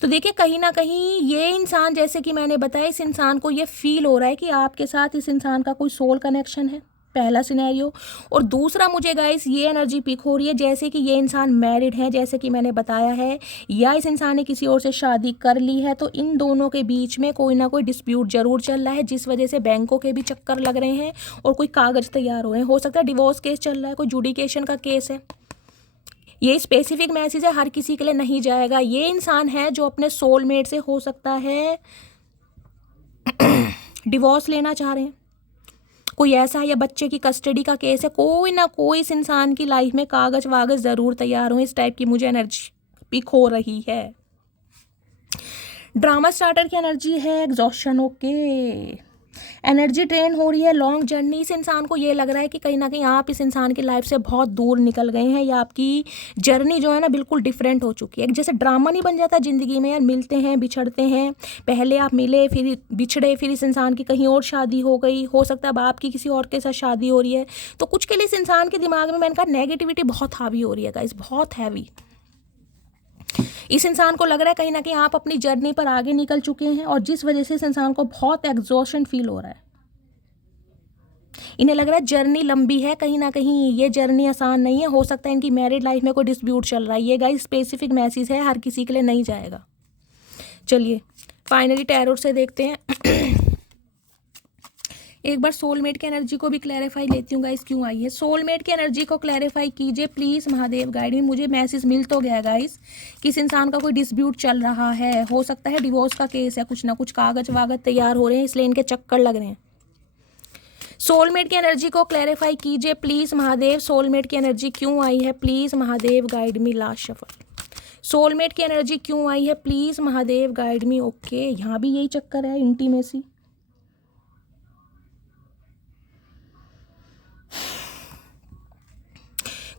तो देखिए कहीं ना कहीं ये इंसान जैसे कि मैंने बताया, इस इंसान को ये फील हो रहा है कि आपके साथ इस इंसान का कोई सोल कनेक्शन है, पहला सिनेरियो। और दूसरा मुझे गाइस ये एनर्जी पिक हो रही है जैसे कि ये इंसान मैरिड है, जैसे कि मैंने बताया है, या इस इंसान ने किसी और से शादी कर ली है, तो इन दोनों के बीच में कोई ना कोई डिस्प्यूट जरूर चल रहा है, जिस वजह से बैंकों के भी चक्कर लग रहे हैं और कोई कागज तैयार हो रहे हैं, हो सकता है डिवोर्स केस चल रहा है, कोई जुडिकेशन का केस है। ये स्पेसिफिक मैसेज है, हर किसी के लिए नहीं जाएगा। ये इंसान है जो अपने सोलमेट से हो सकता है डिवोर्स लेना चाह रहे हैं, कोई ऐसा है, या बच्चे की कस्टडी का केस है, कोई ना कोई इस इंसान की लाइफ में कागज वागज ज़रूर तैयार हो, इस टाइप की मुझे एनर्जी पिक हो रही है। ड्रामा स्टार्टर की एनर्जी है एग्जॉशन। ओके, एनर्जी ड्रेन हो रही है, लॉन्ग जर्नी, इस इंसान को ये लग रहा है कि कहीं ना कहीं आप इस इंसान की लाइफ से बहुत दूर निकल गए हैं, या आपकी जर्नी जो है ना बिल्कुल डिफरेंट हो चुकी है। जैसे ड्रामा नहीं बन जाता ज़िंदगी में यार, मिलते हैं बिछड़ते हैं, पहले आप मिले फिर बिछड़े, फिर इस इंसान की कहीं और शादी हो गई, हो सकता है अब आपकी किसी और के साथ शादी हो रही है, तो कुछ के लिए इस इंसान के दिमाग में मैंने कहा नेगेटिविटी बहुत हावी हो रही है गाइस, बहुत हैवी। इस इंसान को लग रहा है कहीं ना कहीं आप अपनी जर्नी पर आगे निकल चुके हैं, और जिस वजह से इस इंसान को बहुत एग्जॉशन फील हो रहा है। इन्हें लग रहा है जर्नी लंबी है, कहीं ना कहीं ये जर्नी आसान नहीं है, हो सकता है इनकी मैरिड लाइफ में कोई डिस्प्यूट चल रहा है। ये गाइस स्पेसिफिक मैसेज है, हर किसी के लिए नहीं जाएगा। चलिए फाइनली टैरो से देखते हैं। एक बार सोलमेट की एनर्जी को भी क्लैरिफाई लेती हूँ गाइस, क्यों आई है। सोलमेट की एनर्जी को क्लैरिफाई कीजिए प्लीज़ महादेव गाइड में। मुझे मैसेज मिल तो गया गाइस कि इस इंसान का कोई डिस्प्यूट चल रहा है, हो सकता है डिवोर्स का केस है, कुछ ना कुछ कागज वागज तैयार हो रहे हैं, इसलिए इनके चक्कर लग रहे हैं। सोलमेट की एनर्जी को क्लैरिफाई कीजिए प्लीज महादेव। सोलमेट की एनर्जी क्यों आई है please Mahadev, guide me. Last shuffle, soulmate की एनर्जी क्यों आई है please Mahadev, guide me. Okay, यहाँ भी यही चक्कर है, इंटीमेसी।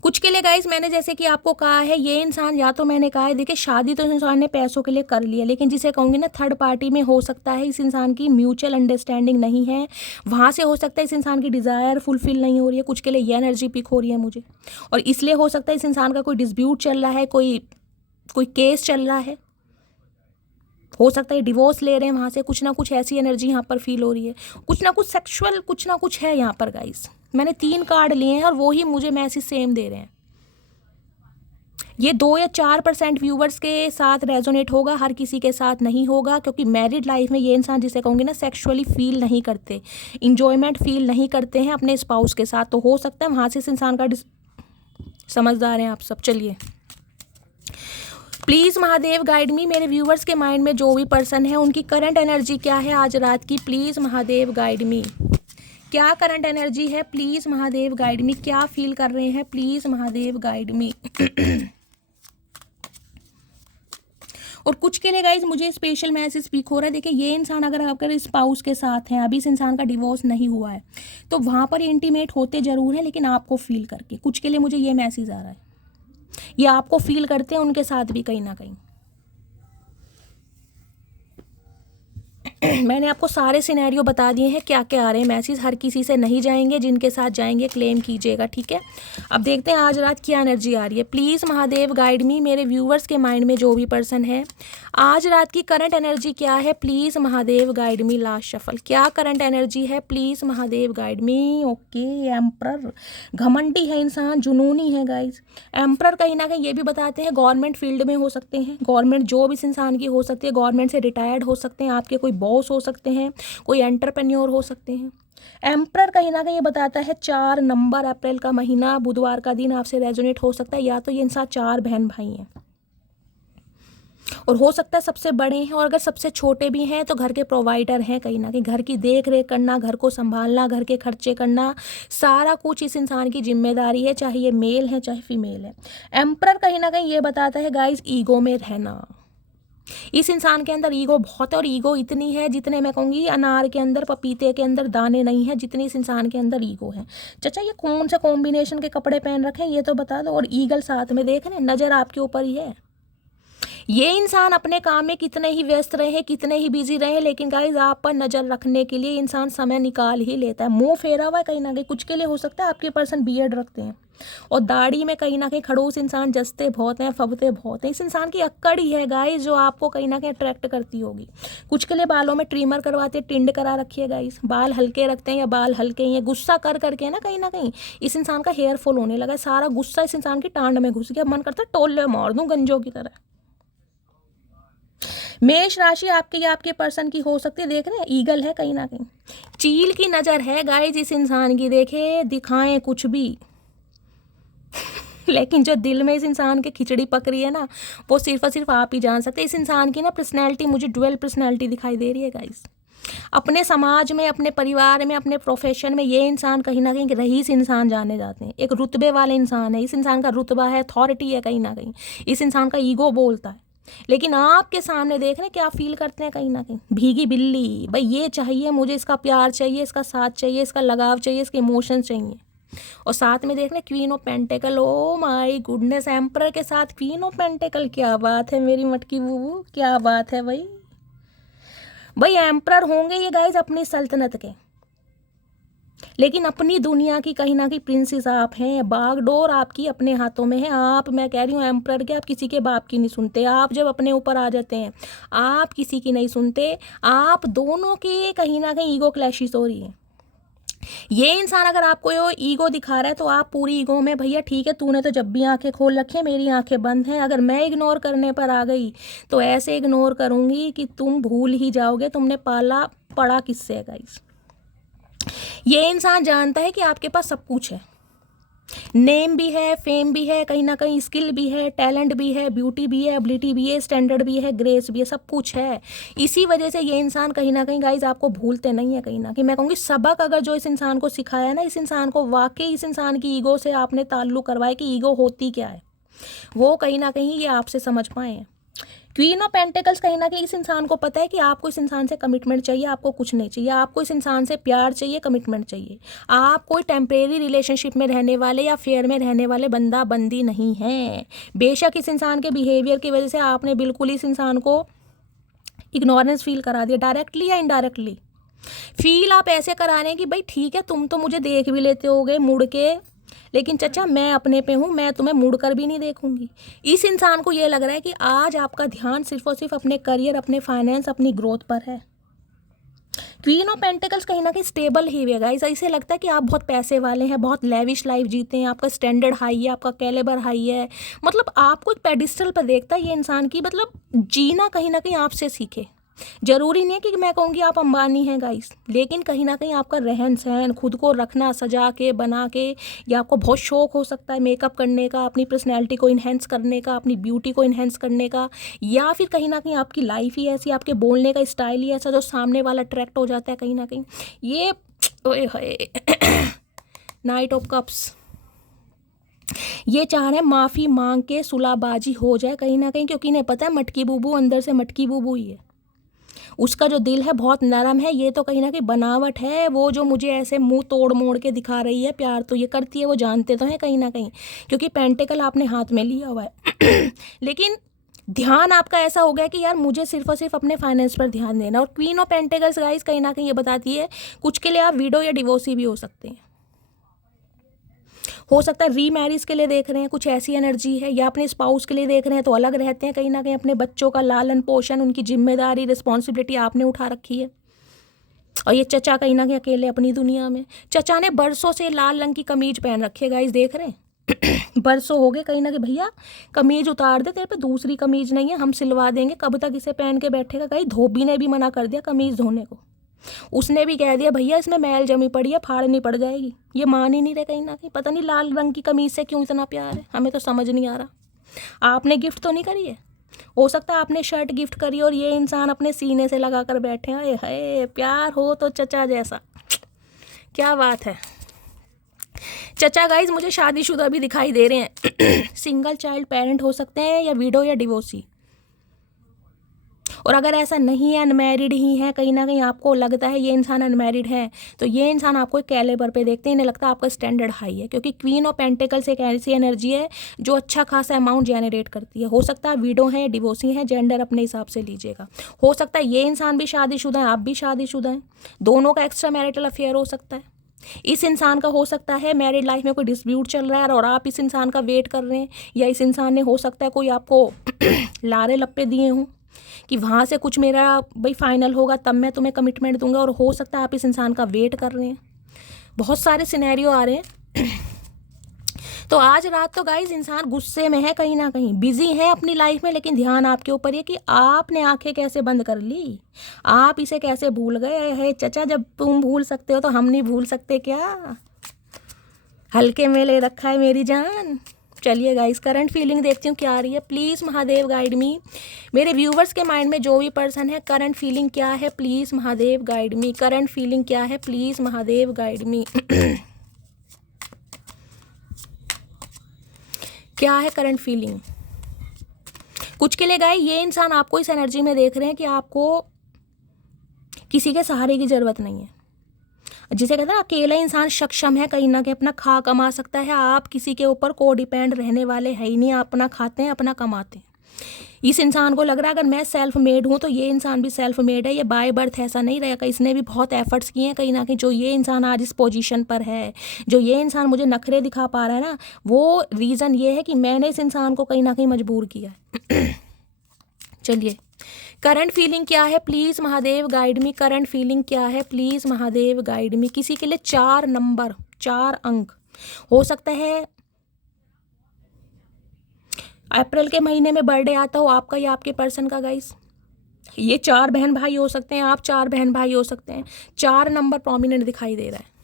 कुछ के लिए गाइस मैंने जैसे कि आपको कहा है, ये इंसान या तो मैंने कहा है, देखिए शादी तो इस इंसान ने पैसों के लिए कर लिया, लेकिन जिसे कहूँगी ना थर्ड पार्टी में हो सकता है इस इंसान की म्यूचुअल अंडरस्टैंडिंग नहीं है, वहाँ से हो सकता है इस इंसान की डिज़ायर फुलफिल नहीं हो रही है। कुछ के लिए ये एनर्जी पिक हो रही है मुझे, और इसलिए हो सकता है इस इंसान का कोई डिस्प्यूट चल रहा है, कोई केस चल रहा है, हो सकता है डिवोर्स ले रहे हैं वहाँ से। कुछ ना कुछ ऐसी एनर्जी यहाँ पर फील हो रही है, कुछ ना कुछ सेक्सुअल कुछ ना कुछ है यहाँ पर गाइस। मैंने 3 कार्ड लिए हैं और वो ही मुझे मैसेज सेम दे रहे हैं। ये 2 या 4% व्यूवर्स के साथ रेजोनेट होगा, हर किसी के साथ नहीं होगा, क्योंकि मैरिड लाइफ में ये इंसान जिसे कहूँगी ना सेक्सुअली फील नहीं करते, इंजॉयमेंट फील नहीं करते हैं अपने स्पाउस के साथ, तो हो सकता है वहाँ से इस इंसान का समझदार हैं आप सब। चलिए प्लीज़ महादेव गाइड मी, मेरे व्यूवर्स के माइंड में जो भी पर्सन है उनकी करंट एनर्जी क्या है आज रात की, प्लीज़ महादेव गाइड मी। क्या करंट एनर्जी है प्लीज़ महादेव गाइड मी, क्या फील कर रहे हैं प्लीज़ महादेव गाइड मी। और कुछ के लिए गाइज मुझे स्पेशल मैसेज स्पीक हो रहा है। देखिए ये इंसान अगर आपका स्पाउस के साथ है, अभी इस इंसान का डिवोर्स नहीं हुआ है, तो वहाँ पर इंटीमेट होते ज़रूर हैं, लेकिन आपको फील करके। कुछ के लिए मुझे ये मैसेज आ रहा है, ये आपको फील करते हैं उनके साथ भी कहीं ना कहीं। मैंने आपको सारे सिनेरियो बता दिए हैं क्या क्या आ रहे हैं मैसेज, हर किसी से नहीं जाएंगे, जिनके साथ जाएंगे क्लेम कीजिएगा, ठीक है। अब देखते हैं आज रात क्या एनर्जी आ रही है। प्लीज़ महादेव गाइड मी, मेरे व्यूवर्स के माइंड में जो भी पर्सन है आज रात की करंट एनर्जी क्या है please Mahadev guide me. Last shuffle, क्या करंट एनर्जी है please Mahadev guide me. Okay, emperor, घमंडी है इंसान, जुनूनी है गाइज। एम्परर कहीं ना कहीं ये भी बताते हैं गवर्नमेंट फील्ड में हो सकते हैं, गवर्नमेंट जॉब इस इंसान की हो सकती है, गवर्नमेंट से रिटायर्ड हो सकते हैं, आपके कोई बॉस हो सकते हैं, कोई एंटरप्रेन्योर हो सकते हैं। एम्परर कहीं ना कहीं ये बताता है 4 नंबर अप्रैल का महीना, बुधवार का दिन आपसे रेजोनेट हो सकता है, या तो ये इंसान 4 बहन भाई हैं और हो सकता है सबसे बड़े हैं, और अगर सबसे छोटे भी हैं तो घर के प्रोवाइडर हैं, कहीं ना कहीं घर की देख रेख करना, घर को संभालना, घर के खर्चे करना, सारा कुछ इस इंसान की जिम्मेदारी है, चाहे ये मेल है चाहे फीमेल है। एम्परर कहीं ना कहीं ये बताता है गाइज ईगो में रहना। इस इंसान के अंदर ईगो बहुत है, और ईगो इतनी है जितने मैं कहूँगी अनार के अंदर पपीते के अंदर दाने नहीं है, जितनी इस इंसान के अंदर ईगो है। चाचा ये कौन सा कॉम्बिनेशन के कपड़े पहन रखे हैं ये तो बता दो, और ईगल साथ में देख रहे हैं, नज़र आपके ऊपर ही है। ये इंसान अपने काम में कितने ही व्यस्त रहे, कितने ही बिजी रहे, लेकिन गाइज आप पर नज़र रखने के लिए इंसान समय निकाल ही लेता है। मुंह फेरा हुआ है कहीं ना कहीं। कुछ के लिए हो सकता है आपके पर्सन बियर्ड रखते हैं और दाढ़ी में कहीं ना कहीं खड़ूस इंसान, जसते बहुत हैं, फबते बहुत हैं। इस इंसान की अक्कड़ ही है गाइज जो आपको कहीं ना कहीं अट्रैक्ट करती होगी। कुछ के लिए बालों में ट्रिमर करवाते, टिंड करा रखी है गाइज, बाल हल्के रखते हैं या बाल हल्के ही हैं, गुस्सा कर करके ना कहीं इस इंसान का हेयर फॉल होने लगा है, सारा गुस्सा इस इंसान की टांड में घुस गया, मन करता है टोले मार दूं गंजों की तरह। मेष राशि आपके या आपके पर्सन की हो सकती है, देख रहे हैं ईगल है कहीं ना कहीं, चील की नज़र है गाइज इस इंसान की। देखे दिखाएं कुछ भी लेकिन जो दिल में इस इंसान के खिचड़ी पक रही है ना, वो सिर्फ और सिर्फ आप ही जान सकते हैं। इस इंसान की ना पर्सनैलिटी मुझे डुअल पर्सनैलिटी दिखाई दे रही है गाइज। अपने समाज में, अपने परिवार में, अपने प्रोफेशन में ये इंसान कहीं ना कहीं रईस इंसान जाने जाते हैं, एक रुतबे वाले इंसान है। इस इंसान का रुतबा है, अथॉरिटी है कहीं ना कहीं, इस इंसान का ईगो बोलता है। लेकिन आपके सामने देख रहे हैं क्या फील करते हैं कहीं ना कहीं, भीगी बिल्ली, भाई ये चाहिए मुझे, इसका प्यार चाहिए, इसका साथ चाहिए, इसका लगाव चाहिए, इसके इमोशंस चाहिए। और साथ में देख रहे queen of pentacle, oh my goodness, emperor के साथ क्वीन ऑफ पेंटेकल, क्या बात है मेरी मटकी बूबू, क्या बात है भाई। भाई एम्परर होंगे ये गाइज अपनी सल्तनत के, लेकिन अपनी दुनिया की कहीं ना कहीं प्रिंसेस आप हैं, बागडोर आपकी अपने हाथों में है। आप, मैं कह रही हूँ एम्परर के, आप किसी के बाप की नहीं सुनते। आप जब अपने ऊपर आ जाते हैं आप किसी की नहीं सुनते। आप दोनों के कहीं ना कहीं ईगो क्लैशेस हो रही है। ये इंसान अगर आपको ये ईगो दिखा रहा है तो आप पूरी ईगो में, भैया ठीक है तूने तो जब भी आंखें खोल रखी है, मेरी आंखें बंद हैं, अगर मैं इग्नोर करने पर आ गई तो ऐसे इग्नोर करूँगी कि तुम भूल ही जाओगे तुमने पाला पड़ा किससे है गाइस। ये इंसान जानता है कि आपके पास सब कुछ है, नेम भी है, फेम भी है, कहीं ना कहीं स्किल भी है, टैलेंट भी है, ब्यूटी भी है, एबिलिटी भी है, स्टैंडर्ड भी है, ग्रेस भी है, सब कुछ है। इसी वजह से ये इंसान कहीं ना कहीं गाइज आपको भूलते नहीं है। कहीं ना कहीं मैं कहूँगी सबक अगर जो इस इंसान को सिखाया ना, इस इंसान को वाकई इस इंसान की ईगो से आपने ताल्लुक करवाया कि ईगो होती क्या है, वो कहीं ना कहीं ये आपसे समझ पाए हैं। क्वीन ऑफ पेंटिकल्स कहीं ना कहीं इस इंसान को पता है कि आपको इस इंसान से कमिटमेंट चाहिए, आपको कुछ नहीं चाहिए, आपको इस इंसान से प्यार चाहिए, कमिटमेंट चाहिए। आप कोई टेम्परेरी रिलेशनशिप में रहने वाले या फेयर में रहने वाले बंदा बंदी नहीं हैं। बेशक इस इंसान के बिहेवियर की वजह से आपने बिल्कुल इस इंसान को इग्नोरेंस फील करा दिया, डायरेक्टली या इनडायरेक्टली। फील आप ऐसे करा रहे हैं कि भाई ठीक है, तुम तो मुझे देख भी लेते होगे मुड़ के, लेकिन चचा मैं अपने पे हूँ, मैं तुम्हें मुड़ कर भी नहीं देखूंगी। इस इंसान को ये लग रहा है कि आज आपका ध्यान सिर्फ और सिर्फ अपने करियर, अपने फाइनेंस, अपनी ग्रोथ पर है। क्वीन ऑफ पेंटिकल्स कहीं ना कहीं स्टेबल ही हुए गाइस, ऐसे लगता है कि आप बहुत पैसे वाले हैं, बहुत लेविश लाइफ जीते हैं, आपका स्टैंडर्ड हाई है, आपका कैलिबर हाई है। मतलब आपको एक पेडिस्टल पर देखता है ये इंसान की, मतलब जीना कहीं ना कहीं आपसे सीखे। जरूरी नहीं है कि मैं कहूँगी आप अंबानी हैं गाइस, लेकिन कहीं ना कहीं आपका रहन सहन, खुद को रखना सजा के बना के, या आपको बहुत शौक हो सकता है मेकअप करने का, अपनी पर्सनैलिटी को इन्हेंस करने का, अपनी ब्यूटी को इन्हेंस करने का, या फिर कहीं ना कहीं आपकी लाइफ ही ऐसी, आपके बोलने का स्टाइल ही ऐसा जो सामने वाला अट्रैक्ट हो जाता है कहीं ना कहीं। ये ओए होए नाइट ऑफ कप्स, ये चाह रहे हैं माफ़ी मांग के सुलाबाजी हो जाए कहीं ना कहीं, क्योंकि इन्हें पता है मटकी बूबू अंदर से मटकी बूबू ही है, उसका जो दिल है बहुत नरम है। ये तो कहीं ना कहीं बनावट है, वो जो मुझे ऐसे मुंह तोड़ मोड़ के दिखा रही है, प्यार तो ये करती है, वो जानते तो हैं कहीं ना कहीं, क्योंकि पेंटिकल आपने हाथ में लिया हुआ है लेकिन ध्यान आपका ऐसा हो गया कि यार मुझे सिर्फ और सिर्फ अपने फाइनेंस पर ध्यान देना। और क्वीन ऑफ पेंटिकल्स गाइस कहीं ना कहीं ये बताती है कुछ के लिए आप विडो या डिवोर्सी भी हो सकते हैं, हो सकता है रीमैरिज के लिए देख रहे हैं, कुछ ऐसी एनर्जी है, या अपने स्पाउस के लिए देख रहे हैं तो अलग रहते हैं कहीं ना कहीं, अपने बच्चों का लालन पोषण, उनकी जिम्मेदारी, रिस्पॉन्सिबिलिटी आपने उठा रखी है। और ये चचा कहीं ना कहीं अकेले अपनी दुनिया में। चचा ने बरसों से लाल रंग की कमीज पहन रखी है गाइस, देख रहे हैं बरसों हो गए कहीं ना कहीं, भैया कमीज उतार दे, तेरे पे दूसरी कमीज नहीं है, हम सिलवा देंगे। कब तक इसे पहन के बैठेगा? कहीं धोबी ने भी मना कर दिया कमीज धोने को, उसने भी कह दिया भैया इसमें मैल जमी पड़ी है, फाड़नी पड़ जाएगी। ये मान ही नहीं रहे कहीं ना कहीं, पता नहीं लाल रंग की कमीज से क्यों इतना प्यार है, हमें तो समझ नहीं आ रहा। आपने गिफ्ट तो नहीं करी है, हो सकता है आपने शर्ट गिफ्ट करी और ये इंसान अपने सीने से लगा कर बैठे हैं। हाय प्यार हो तो चचा जैसा, क्या बात है। चचा गाइज मुझे शादीशुदा भी दिखाई दे रहे हैं सिंगल चाइल्ड पेरेंट हो सकते हैं, या विडो या डिवोर्सी। और अगर ऐसा नहीं है, अनमैरिड ही है, कहीं ना कहीं आपको लगता है ये इंसान अनमैरिड है, तो ये इंसान आपको एक कैलिबर पे देखते हैं, इन्हें लगता है आपका स्टैंडर्ड हाई है, क्योंकि क्वीन ऑफ पेंटिकल्स एक ऐसी एनर्जी है जो अच्छा खासा अमाउंट जनरेट करती है। हो सकता है विडो है, डिवोर्सी है, जेंडर अपने हिसाब से लीजिएगा। हो सकता है ये इंसान भी शादीशुदा है, आप भी शादीशुदा हैं, दोनों का एक्स्ट्रा मैरिटल अफेयर हो सकता है। इस इंसान का हो सकता है मैरिड लाइफ में कोई डिस्प्यूट चल रहा है और आप इस इंसान का वेट कर रहे हैं, या इस इंसान ने हो सकता है कोई आपको लारे लप्पे दिए हों कि वहाँ से कुछ मेरा भाई फाइनल होगा तब मैं तुम्हें कमिटमेंट दूंगा, और हो सकता है आप इस इंसान का वेट कर रहे हैं। बहुत सारे सिनेरियो आ रहे हैं तो आज रात तो गाइज इंसान गुस्से में है, कहीं ना कहीं बिजी है अपनी लाइफ में, लेकिन ध्यान आपके ऊपर है कि आपने आंखें कैसे बंद कर ली, आप इसे कैसे भूल गए। है चचा, जब तुम भूल सकते हो तो हम नहीं भूल सकते क्या? हल्के में ले रखा है मेरी जान। चलिए गाइस करंट फीलिंग देखती हूँ क्या आ रही है, प्लीज़ महादेव गाइड मी। मेरे व्यूवर्स के माइंड में जो भी पर्सन है, करंट फीलिंग क्या है please Mahadev guide me. Current feeling क्या है प्लीज़ महादेव गाइड मी क्या है करंट फीलिंग? कुछ के लिए गाइस ये इंसान आपको इस एनर्जी में देख रहे हैं कि आपको किसी के सहारे की ज़रूरत नहीं है, जिसे कहते हैं ना अकेला इंसान सक्षम है, कहीं ना कहीं अपना खा कमा सकता है। आप किसी के ऊपर को डिपेंड रहने वाले है ही नहीं, आप अपना खाते हैं, अपना कमाते हैं। इस इंसान को लग रहा है अगर मैं सेल्फ मेड हूँ तो ये इंसान भी सेल्फ मेड है, ये बाय बर्थ ऐसा नहीं रहेगा, इसने भी बहुत एफर्ट्स किए हैं कहीं ना कहीं। जो ये इंसान आज इस पोजीशन पर है, जो ये इंसान मुझे नखरे दिखा पा रहा है ना, वो रीज़न ये है कि मैंने इस इंसान को कहीं ना कहीं मजबूर किया है चलिए करंट फीलिंग क्या है please Mahadev guide me. Current feeling क्या है प्लीज़ महादेव गाइड मी। किसी के लिए 4 नंबर, 4 अंक हो सकता है। अप्रैल के महीने में बर्थडे आता हो आपका या आपके पर्सन का गाइस। ये 4 बहन भाई हो सकते हैं, आप 4 बहन भाई हो सकते हैं। 4 नंबर प्रोमिनेंट दिखाई दे रहा है।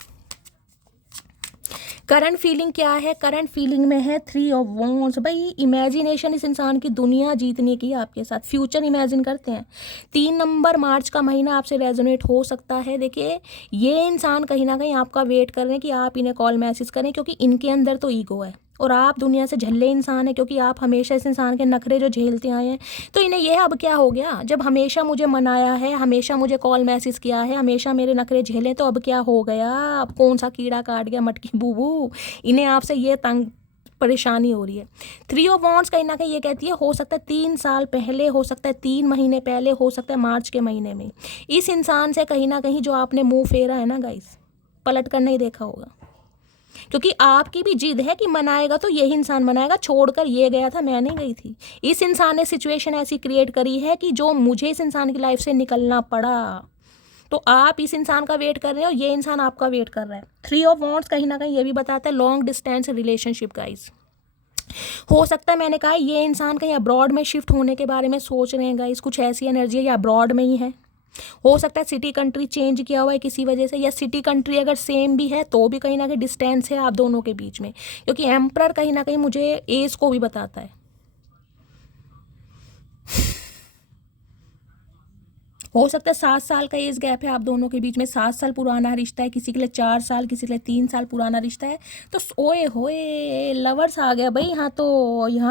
करंट फीलिंग क्या है? करंट फीलिंग में है 3 ऑफ वॉन्ड्स। भाई इमेजिनेशन इस इंसान की दुनिया जीतने की आपके साथ, फ्यूचर इमेजिन करते हैं। 3 नंबर मार्च का महीना आपसे रेजोनेट हो सकता है। देखिए ये इंसान कहीं ना कहीं आपका वेट कर रहे हैं कि आप इन्हें कॉल मैसेज करें, क्योंकि इनके अंदर तो ईगो है और आप दुनिया से झल्ले इंसान है, क्योंकि आप हमेशा इस इंसान के नखरे जो झेलते आए हैं। तो इन्हें यह अब क्या हो गया, जब हमेशा मुझे मनाया है, हमेशा मुझे कॉल मैसेज किया है, हमेशा मेरे नखरे झेले, तो अब क्या हो गया, अब कौन सा कीड़ा काट गया मटकी बूबू, इन्हें आपसे ये तंग परेशानी हो रही है। 3 ऑफ वॉन्ड्स कहीं ना कहीं ये कहती है, हो सकता है 3 साल पहले, हो सकता है 3 महीने पहले, हो सकता है मार्च के महीने में, इस इंसान से कहीं ना कहीं जो आपने मुंह फेरा है ना गाइस, पलट कर नहीं देखा होगा। क्योंकि आपकी भी जिद है कि मनाएगा तो यही इंसान मनाएगा, छोड़कर ये गया था, मैं नहीं गई थी। इस इंसान ने सिचुएशन ऐसी क्रिएट करी है कि जो मुझे इस इंसान की लाइफ से निकलना पड़ा। तो आप इस इंसान का वेट कर रहे हो, ये इंसान आपका वेट कर रहा है। 3 ऑफ वॉन्ड्स कहीं ना कहीं ये भी बताता है लॉन्ग डिस्टेंस रिलेशनशिप गाइस। हो सकता है, मैंने कहा ये इंसान कहीं अब्रॉड में शिफ्ट होने के बारे में सोच रहे हैं गाइस, कुछ ऐसी एनर्जी है, या अब्रॉड में ही है। हो सकता है सिटी कंट्री चेंज किया हुआ है किसी वजह से, या सिटी कंट्री अगर सेम भी है तो भी कहीं ना कहीं डिस्टेंस है आप दोनों के बीच में, क्योंकि एम्परर कहीं ना कहीं मुझे एज को भी बताता है। हो सकता है 7 साल का एज गैप है आप दोनों के बीच में, 7 साल पुराना रिश्ता है, किसी के लिए 4 साल, किसी के लिए 3 साल पुराना रिश्ता है। तो ओए होए लवर्स आ गया भाई, यहाँ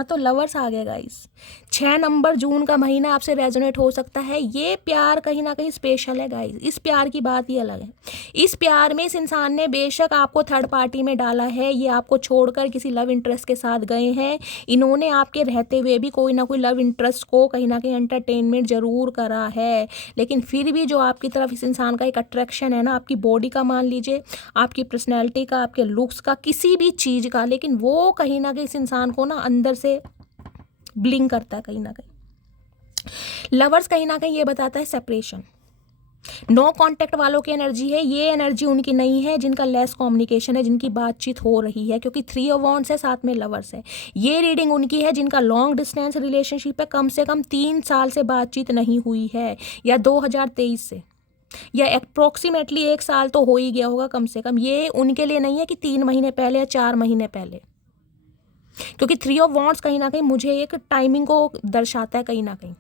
तो लवर्स आ गए गाइस। 6 नंबर जून का महीना आपसे रेजोनेट हो सकता है। ये प्यार कहीं ना कहीं स्पेशल है गाइस, इस प्यार की बात ही अलग है। इस प्यार में इस इंसान ने बेशक आपको थर्ड पार्टी में डाला है, ये आपको छोड़कर किसी लव इंटरेस्ट के साथ गए हैं, इन्होंने आपके रहते हुए भी कोई ना कोई लव इंटरेस्ट को कहीं ना कहीं एंटरटेनमेंट जरूर करा है, लेकिन फिर भी जो आपकी तरफ इस इंसान का एक अट्रैक्शन है ना, आपकी बॉडी का मान लीजिए, आपकी पर्सनैलिटी का, आपके लुक्स का, किसी भी चीज़ का, लेकिन वो कहीं ना कहीं इस इंसान को ना अंदर से ब्लिंक करता है कहीं ना कहीं। लवर्स कहीं ना कहीं ये बताता है सेपरेशन। नो कांटेक्ट वालों की एनर्जी है, ये एनर्जी उनकी नहीं है जिनका लेस कम्युनिकेशन है, जिनकी बातचीत हो रही है, क्योंकि 3 ऑफ वॉन्ड्स है, साथ में लवर्स है। ये रीडिंग उनकी है जिनका लॉन्ग डिस्टेंस रिलेशनशिप है, कम से कम 3 साल से बातचीत नहीं हुई है, या 2023 से, या अप्रोक्सीमेटली 1 साल तो हो ही गया होगा कम से कम। ये उनके लिए नहीं है कि 3 महीने पहले या 4 महीने पहले, क्योंकि 3 ऑफ वॉन्ड्स कहीं ना कहीं मुझे एक टाइमिंग को दर्शाता है कहीं ना कहीं।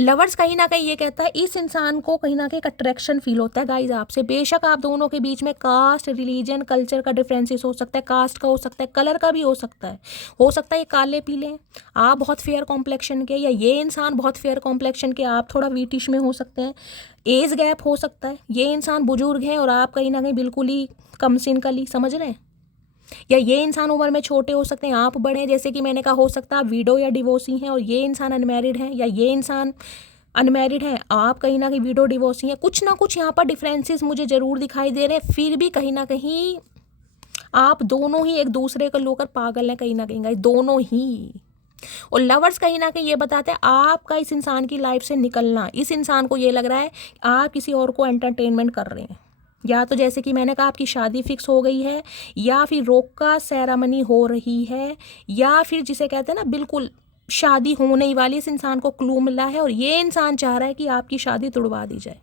लवर्स कहीं ना कहीं ये कहता है इस इंसान को कहीं ना कहीं एक अट्रैक्शन फील होता है गाइज आपसे। बेशक आप दोनों के बीच में कास्ट, रिलीजन, कल्चर का डिफरेंसेस हो सकता है, कास्ट का हो सकता है, कलर का भी हो सकता है। हो सकता है ये काले पीले हैं, आप बहुत फेयर कॉम्प्लेक्शन के, या ये इंसान बहुत फेयर कॉम्प्लेक्शन के, आप थोड़ा वीटिश में हो सकते हैं। एज गैप हो सकता है, ये इंसान बुजुर्ग हैं और आप कहीं ना कहीं बिल्कुल ही कम सिन कली, समझ रहे हैं। या ये इंसान उम्र में छोटे हो सकते हैं, आप बड़े हैं, जैसे कि मैंने कहा हो सकता है आप विडो या डिवोर्सी हैं और ये इंसान अनमैरिड है, या ये इंसान अनमैरिड है, आप कहीं ना कहीं विडो डिवोर्सी हैं। कुछ ना कुछ यहाँ पर डिफरेंसेस मुझे ज़रूर दिखाई दे रहे हैं, फिर भी कहीं ना कहीं आप दोनों ही एक दूसरे को लेकर पागल हैं कहीं ना कहीं, दोनों ही। और लवर्स कहीं ना कहीं ये बताते हैं आपका इस इंसान की लाइफ से निकलना, इस इंसान को ये लग रहा है आप किसी और को एंटरटेनमेंट कर रहे हैं, या तो जैसे कि मैंने कहा आपकी शादी फिक्स हो गई है, या फिर रोका सेरेमनी हो रही है, या फिर जिसे कहते हैं ना बिल्कुल शादी होने ही वाली, इस इंसान को क्लू मिला है और ये इंसान चाह रहा है कि आपकी शादी तुड़वा दी जाए,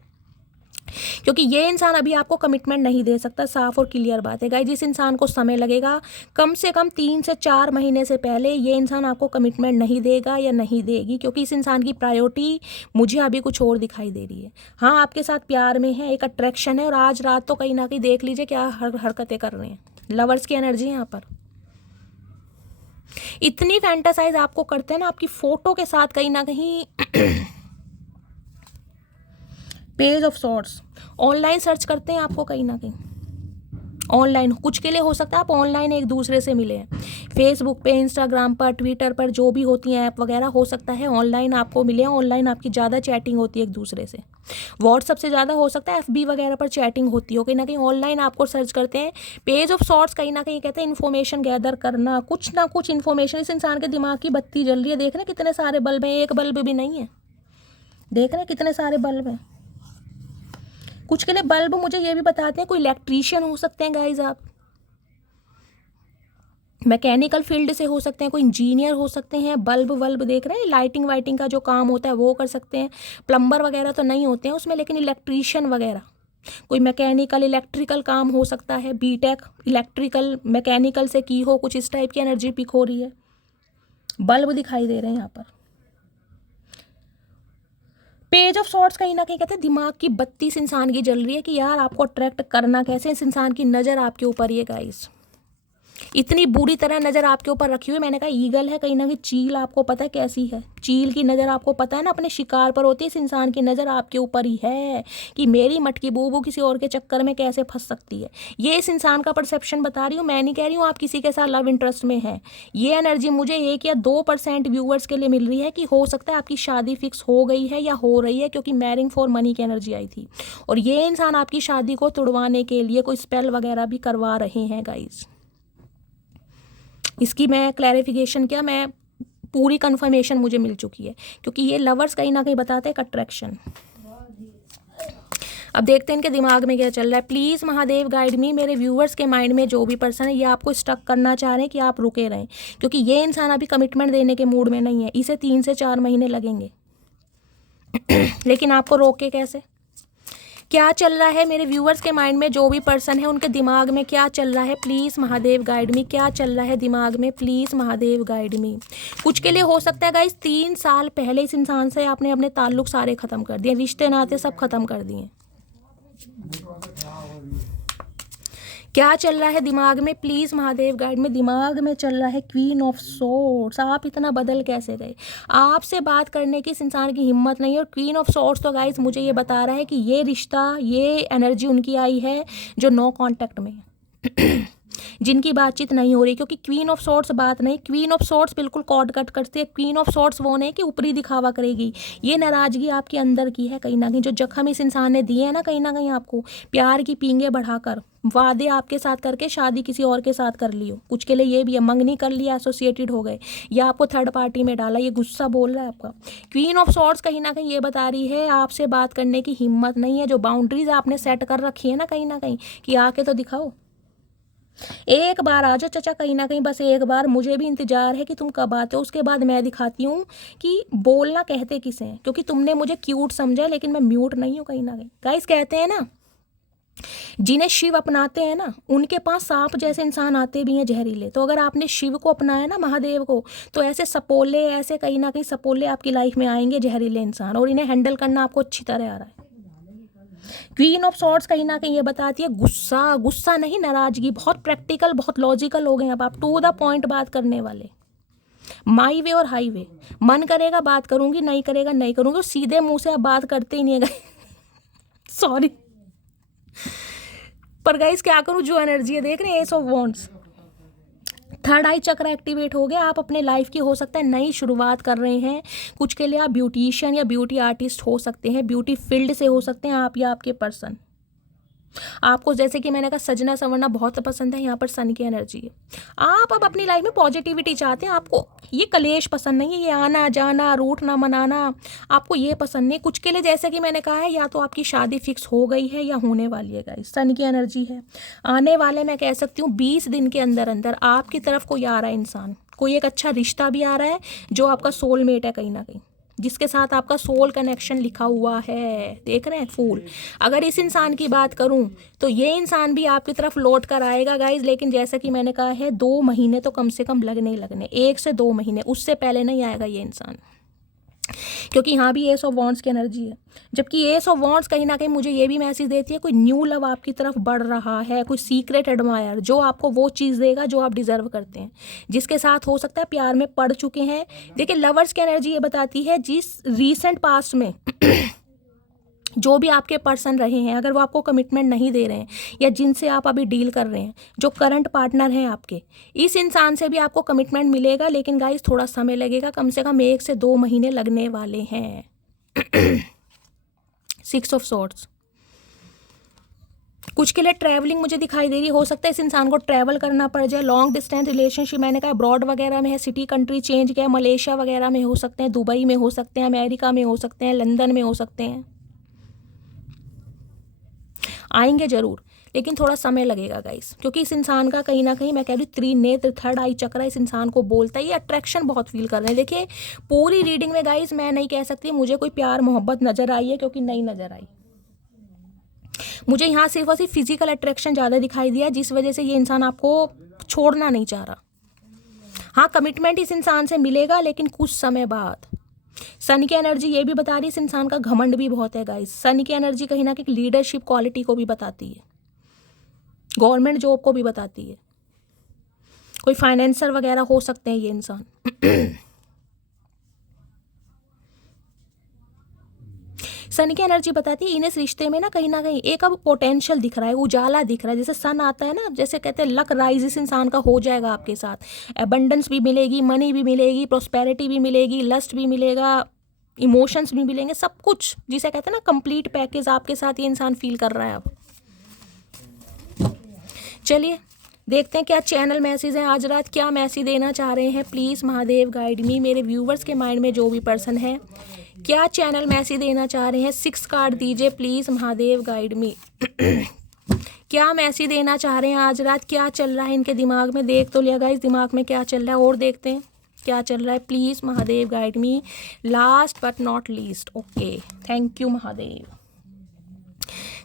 क्योंकि ये इंसान अभी आपको कमिटमेंट नहीं दे सकता। साफ और क्लियर बात है गाइस, जिस इंसान को समय लगेगा कम से कम 3 से 4 महीने से पहले, ये इंसान आपको कमिटमेंट नहीं देगा या नहीं देगी, क्योंकि इस इंसान की प्रायोरिटी मुझे अभी कुछ और दिखाई दे रही है। हाँ, आपके साथ प्यार में है, एक अट्रैक्शन है, और आज रात तो कहीं ना कहीं देख लीजिए क्या हरकतें कर रहे हैं। लवर्स की एनर्जी यहाँ पर इतनी फैंटासाइज आपको करते हैं ना, आपकी फोटो के साथ कहीं ना कहीं page of sorts online search करते हैं आपको कहीं ना कहीं। ऑनलाइन कुछ के लिए हो सकता है आप ऑनलाइन एक दूसरे से मिले हैं, फेसबुक पे, इंस्टाग्राम पर, ट्विटर पर, जो भी होती हैं ऐप वगैरह, हो सकता है ऑनलाइन आपको मिले हैं, ऑनलाइन आपकी ज़्यादा चैटिंग होती है एक दूसरे से। व्हाट्सअप से ज़्यादा हो सकता है एफबी वगैरह पर चैटिंग होती हो, कहीं ना कहीं ऑनलाइन आपको सर्च करते हैं। पेज ऑफ सॉर्ट्स कहीं ना कहीं कहते हैं इन्फॉर्मेशन गैदर करना, कुछ ना कुछ इन्फॉर्मेशन। इस इंसान के दिमाग की बत्ती जल रही है, देख रहे हैं कितने सारे बल्ब हैं, एक बल्ब भी नहीं है, देख रहे हैं कितने सारे बल्ब हैं। कुछ के लिए बल्ब मुझे ये भी बताते हैं कोई इलेक्ट्रीशियन हो सकते हैं गाइज, आप मैकेनिकल फील्ड से हो सकते हैं, कोई इंजीनियर हो सकते हैं, बल्ब वल्ब देख रहे हैं, लाइटिंग वाइटिंग का जो काम होता है वो कर सकते हैं। प्लम्बर वगैरह तो नहीं होते हैं उसमें, लेकिन इलेक्ट्रीशियन वगैरह कोई मैकेनिकल इलेक्ट्रिकल काम हो सकता है, बीटेक इलेक्ट्रिकल मैकेनिकल से की हो, कुछ इस टाइप की एनर्जी पिक हो रही है। बल्ब दिखाई दे रहे हैं यहाँ पर। पेज ऑफ सॉर्ट्स कहीं ना कहीं कहते हैं दिमाग की बत्ती इस इंसान की जल रही है कि यार आपको अट्रैक्ट करना कैसे। इस इंसान की नज़र आपके ऊपर ही है गाइस, इतनी बुरी तरह नज़र आपके ऊपर रखी हुई। मैंने कहा ईगल है, कहीं ना कहीं चील आपको पता है कैसी है, चील की नज़र आपको पता है ना अपने शिकार पर होती है। इस इंसान की नज़र आपके ऊपर ही है कि मेरी मटकी बूबू किसी और के चक्कर में कैसे फंस सकती है। ये इस इंसान का परसेप्शन बता रही हूँ, मैं नहीं कह रही हूँ आप किसी के साथ लव इंटरेस्ट में है। ये एनर्जी मुझे 1 या 2% व्यूअर्स के लिए मिल रही है कि हो सकता है आपकी शादी फिक्स हो गई है या हो रही है, क्योंकि मैरिंग फॉर मनी की एनर्जी आई थी। और ये इंसान आपकी शादी को तुड़वाने के लिए कोई स्पेल वगैरह भी करवा रहे हैं गाइज। इसकी मैं क्लैरिफिकेशन क्या, मैं पूरी कंफर्मेशन मुझे मिल चुकी है, क्योंकि ये लवर्स कहीं ना कहीं बताते हैं एक अट्रैक्शन। अब देखते हैं इनके दिमाग में क्या चल रहा है। प्लीज़ महादेव गाइड मी, मेरे व्यूअर्स के माइंड में जो भी पर्सन है ये आपको स्टक करना चाह रहे हैं कि आप रुके रहें, क्योंकि ये इंसान अभी कमिटमेंट देने के मूड में नहीं है। इसे 3 से 4 महीने लगेंगे लेकिन आपको रोके कैसे? क्या चल रहा है मेरे व्यूअर्स के माइंड में, जो भी पर्सन है उनके दिमाग में क्या चल रहा है? प्लीज़ महादेव गाइड मी, क्या चल रहा है दिमाग में? Please Mahadev guide me. कुछ के लिए हो सकता है गाइस 3 साल पहले इस इंसान से आपने अपने ताल्लुक सारे ख़त्म कर दिए, रिश्ते नाते सब ख़त्म कर दिए। क्या चल रहा है दिमाग में? प्लीज़ महादेव गाइड में। दिमाग में चल रहा है क्वीन ऑफ सोर्ड्स। आप इतना बदल कैसे गए? आपसे बात करने की इस इंसान की हिम्मत नहीं है। और क्वीन ऑफ सोर्ड्स तो गाइस मुझे ये बता रहा है कि ये रिश्ता, ये एनर्जी उनकी आई है जो नो कांटेक्ट में है जिनकी बातचीत नहीं हो रही, क्योंकि क्वीन ऑफ सॉर्ट्स बात नहीं, क्वीन ऑफ सॉर्ट्स बिल्कुल कॉर्ड कट करती है। क्वीन ऑफ सॉर्ट्स वो नहीं कि ऊपरी दिखावा करेगी, ये नाराज़गी आपके अंदर की है कहीं ना कहीं। जो जख्म इस इंसान ने दिए हैं ना कहीं ना कहीं आपको, प्यार की पींगे बढ़ाकर, वादे आपके साथ करके शादी किसी और के साथ कर ली हो। कुछ के लिए ये भी है, मंगनी कर लिया, एसोसिएटेड हो गए, या आपको थर्ड पार्टी में डाला, ये गुस्सा बोल रहा है आपका। क्वीन ऑफ सॉर्ट्स कहीं ना कहीं ये बता रही है आपसे बात करने की हिम्मत नहीं है। जो बाउंड्रीज आपने सेट कर रखी है ना कहीं कि आके तो दिखाओ, एक बार आ जाओ चाचा, कहीं ना कहीं बस एक बार। मुझे भी इंतजार है कि तुम कब आते हो, उसके बाद मैं दिखाती हूँ कि बोलना कहते किसे हैं। क्योंकि तुमने मुझे क्यूट समझा, लेकिन मैं म्यूट नहीं हूँ कहीं ना कहीं। गाइस कहते हैं ना, जिन्हें शिव अपनाते हैं ना उनके पास सांप जैसे इंसान आते भी हैं जहरीले। तो अगर आपने शिव को अपनाया ना, महादेव को, तो ऐसे सपोले, ऐसे कहीं ना कहीं सपोले आपकी लाइफ में आएंगे जहरीले इंसान, और इन्हें हैंडल करना आपको अच्छी तरह आ रहा है। क्वीन ऑफ सॉर्ट्स कहीं ना कहीं ये बताती है गुस्सा, गुस्सा नहीं नाराजगी। बहुत प्रैक्टिकल, बहुत लॉजिकल हो गए अब आप, टू द पॉइंट बात करने वाले। माई वे और हाई वे, मन करेगा बात करूंगी, नहीं करेगा नहीं करूंगी। सीधे मुंह से आप बात करते ही नहीं है सॉरी पर गाइस क्या करूं, जो एनर्जी है देख रहे हैं, एस ऑफ वॉन्ड्स, थर्ड आई चक्र एक्टिवेट हो गया। आप अपने लाइफ की हो सकता है नई शुरुआत कर रहे हैं। कुछ के लिए आप ब्यूटिशियन या ब्यूटी आर्टिस्ट हो सकते हैं, ब्यूटी फील्ड से हो सकते हैं आप या आपके पर्सन। आपको जैसे कि मैंने कहा सजना संवरना बहुत पसंद है, यहाँ पर सन की एनर्जी है। आप अब अपनी लाइफ में पॉजिटिविटी चाहते हैं, आपको ये कलेश पसंद नहीं है, ये आना जाना रूठना मनाना आपको ये पसंद नहीं। कुछ के लिए जैसे कि मैंने कहा है, या तो आपकी शादी फिक्स हो गई है या होने वाली है गाइस, सन की एनर्जी है। आने वाले मैं कह सकती हूँ 20 दिन के अंदर अंदर आपकी तरफ कोई आ रहा है इंसान, कोई एक अच्छा रिश्ता भी आ रहा है जो आपका सोलमेट है कहीं ना कहीं, जिसके साथ आपका सोल कनेक्शन लिखा हुआ है। देख रहे हैं फूल। अगर इस इंसान की बात करूं तो ये इंसान भी आपकी तरफ लौट कर आएगा गाइज, लेकिन जैसा कि मैंने कहा है 2 महीने तो कम से कम लगने ही लगने, 1 से 2 महीने, उससे पहले नहीं आएगा ये इंसान, क्योंकि यहाँ भी एस ऑफ वॉन्ड्स की एनर्जी है। जबकि एस ऑफ वॉन्ड्स कहीं ना कहीं मुझे ये भी मैसेज देती है कोई न्यू लव आपकी तरफ बढ़ रहा है, कोई सीक्रेट एडमायर जो आपको वो चीज़ देगा जो आप डिजर्व करते हैं, जिसके साथ हो सकता है प्यार में पड़ चुके हैं। देखिए लवर्स की एनर्जी ये बताती है जिस रीसेंट पास्ट में जो भी आपके पर्सन रहे हैं, अगर वो आपको कमिटमेंट नहीं दे रहे हैं या जिनसे आप अभी डील कर रहे हैं, जो करंट पार्टनर हैं आपके, इस इंसान से भी आपको कमिटमेंट मिलेगा, लेकिन गाइस थोड़ा समय लगेगा, कम से कम 1 से 2 महीने लगने वाले हैं। 6 ऑफ सॉर्ड्स, कुछ के लिए ट्रैवलिंग मुझे दिखाई दे रही, हो सकता है इस इंसान को ट्रैवल करना पड़ जाए। लॉन्ग डिस्टेंस रिलेशनशिप, मैंने कहा अब्रॉड वगैरह में है, सिटी कंट्री चेंज किया, मलेशिया वगैरह में हो सकते हैं, दुबई में हो सकते हैं, अमेरिका में हो सकते हैं, लंदन में हो सकते हैं। आएंगे जरूर, लेकिन थोड़ा समय लगेगा गाइस, क्योंकि इस इंसान का कहीं ना कहीं मैं कह रही हूँ त्रिनेत्र, थर्ड आई चक्र इस इंसान को बोलता है, ये अट्रैक्शन बहुत फील कर रहे हैं। देखिए पूरी रीडिंग में गाइस मैं नहीं कह सकती मुझे कोई प्यार मोहब्बत नजर आई है, क्योंकि नहीं नजर आई। मुझे यहाँ सिर्फ और सिर्फ फिजिकल अट्रैक्शन ज़्यादा दिखाई दिया, जिस वजह से ये इंसान आपको छोड़ना नहीं चाह रहा। हाँ, कमिटमेंट इस इंसान से मिलेगा, लेकिन कुछ समय बाद। सन की एनर्जी ये भी बता रही है इस इंसान का घमंड भी बहुत है गाइस। सन की एनर्जी कहीं ना कहीं लीडरशिप क्वालिटी को भी बताती है, गवर्नमेंट जॉब को भी बताती है, कोई फाइनेंसर वगैरह हो सकते हैं ये इंसान। सन की एनर्जी बताती है इन इस रिश्ते में ना कहीं एक अब पोटेंशियल दिख रहा है, उजाला दिख रहा है। जैसे सन आता है ना, जैसे कहते हैं लक राइज इस इंसान का हो जाएगा आपके साथ। एबंडेंस भी मिलेगी, मनी भी मिलेगी, प्रोस्पेरिटी भी मिलेगी, लस्ट भी मिलेगा, इमोशंस भी मिलेंगे, सब कुछ जिसे कहते हैं ना कंप्लीट पैकेज आपके साथ ये इंसान फील कर रहा है अब। चलिए देखते हैं क्या चैनल मैसेज है आज रात, क्या मैसेज देना चाह रहे हैं। Please Mahadev guide me. मेरे व्यूवर्स के माइंड में जो भी पर्सन है, क्या चैनल मैसेज देना चाह रहे हैं। 6 कार्ड दीजिए प्लीज़ महादेव गाइड मी। क्या मैसेज देना चाह रहे हैं आज रात, क्या चल रहा है इनके दिमाग में। देख तो लिया गाइस दिमाग में क्या चल रहा है, और देखते हैं क्या चल रहा है। Please Mahadev guide me. Last but not least. Okay, thank you Mahadev.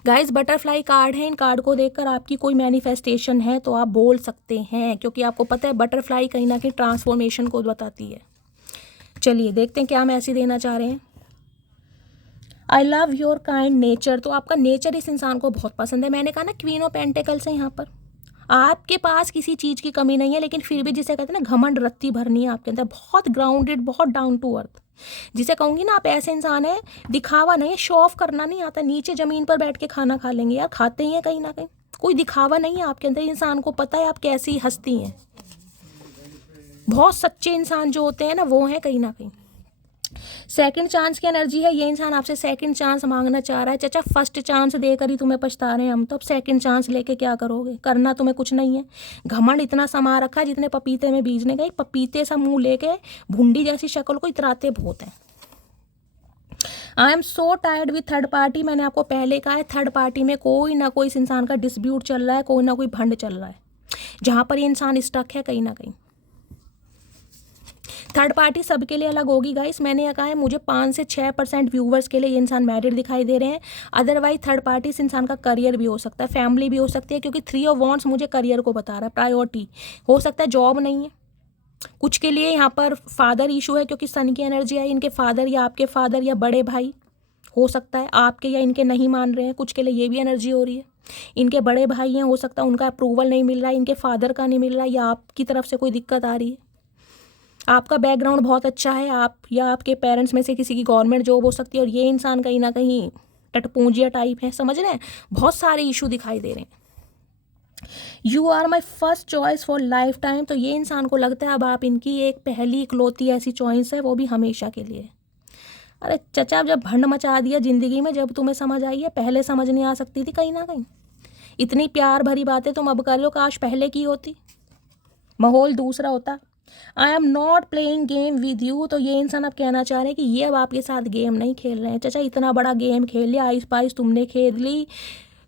Guys butterfly card है, इन कार्ड को देखकर आपकी कोई मैनिफेस्टेशन है तो आप बोल सकते हैं, क्योंकि आपको पता है बटरफ्लाई कहीं ना कहीं ट्रांसफॉर्मेशन को बताती है। चलिए देखते हैं क्या मैसेज देना चाह रहे हैं। I love your kind nature. तो आपका नेचर इस इंसान को बहुत पसंद है। मैंने कहा ना क्वीन ऑफ पेंटिकल्स है यहाँ पर। आपके पास किसी चीज़ की कमी नहीं है, लेकिन फिर भी जिसे कहते हैं ना घमंड रत्ती भरनी है आपके अंदर, बहुत ग्राउंडेड, बहुत डाउन टू अर्थ। जिसे कहूँगी ना आप ऐसे इंसान है, दिखावा नहीं है, शो ऑफ करना नहीं आता। नीचे ज़मीन पर बैठ के खाना खा लेंगे यार, खाते ही हैं कहीं ना कहीं। कोई दिखावा नहीं है आपके अंदर। इंसान को पता है आप कैसी हस्ती हैं। बहुत सच्चे इंसान जो होते हैं ना वो हैं कहीं ना कहीं। सेकंड चांस की एनर्जी है, ये इंसान आपसे सेकंड चांस मांगना चाह रहा है। चाचा फर्स्ट चांस देकर ही तुम्हें पछता रहे हैं हम, तो अब सेकंड चांस लेके क्या करोगे, करना तुम्हें कुछ नहीं है। घमंड इतना समा रखा है जितने पपीते में बीजने गए, पपीते सा मुंह लेके भुंडी जैसी शक्ल को इतराते बहुत हैं। I am so tired with third party. मैंने आपको पहले कहा है थर्ड पार्टी में कोई ना कोई इस इंसान का डिस्प्यूट चल रहा है, कोई ना कोई भंड चल रहा है, जहाँ पर ये इंसान स्टक है कहीं ना कहीं। थर्ड पार्टी सबके लिए अलग होगी गाइस। मैंने यह कहा है मुझे 5 से 6% व्यूवर्स के लिए ये इंसान मैरिड दिखाई दे रहे हैं। अदरवाइज थर्ड पार्टी इस इंसान का करियर भी हो सकता है, फैमिली भी हो सकती है, क्योंकि 3 ऑफ वॉन्ड्स मुझे करियर को बता रहा है, प्रायोरिटी हो सकता है। जॉब नहीं है कुछ के लिए, यहाँ पर फादर इशू है, क्योंकि सन की एनर्जी आई। इनके फादर या आपके फादर या बड़े भाई हो सकता है, आपके या इनके नहीं मान रहे हैं, कुछ के लिए ये भी एनर्जी हो रही है। इनके बड़े भाई हैं, हो सकता है उनका अप्रूवल नहीं मिल रहा है, इनके फादर का नहीं मिल रहा है, या आपकी तरफ से कोई दिक्कत आ रही है। आपका बैकग्राउंड बहुत अच्छा है, आप या आपके पेरेंट्स में से किसी की गवर्नमेंट जॉब हो सकती है, और ये इंसान कहीं ना कहीं टटपूंजिया टाइप है, समझ रहे हैं। बहुत सारे इशू दिखाई दे रहे हैं। You are my first choice for lifetime. तो ये इंसान को लगता है अब आप इनकी एक पहली इकलौती ऐसी चॉइस है, वो भी हमेशा के लिए। अरे चचा जब भंड मचा दिया ज़िंदगी में, जब तुम्हें समझ आई है, पहले समझ नहीं आ सकती थी कहीं ना कहीं। इतनी प्यार भरी बातें तुम अब कर लो, काश पहले की होती, माहौल दूसरा होता। I am not playing game with you. तो ये इंसान अब कहना चाह रहे हैं कि ये अब आपके साथ गेम नहीं खेल रहे हैं। चाचा इतना बड़ा गेम खेल लिया, आइस पाइस तुमने खेल ली,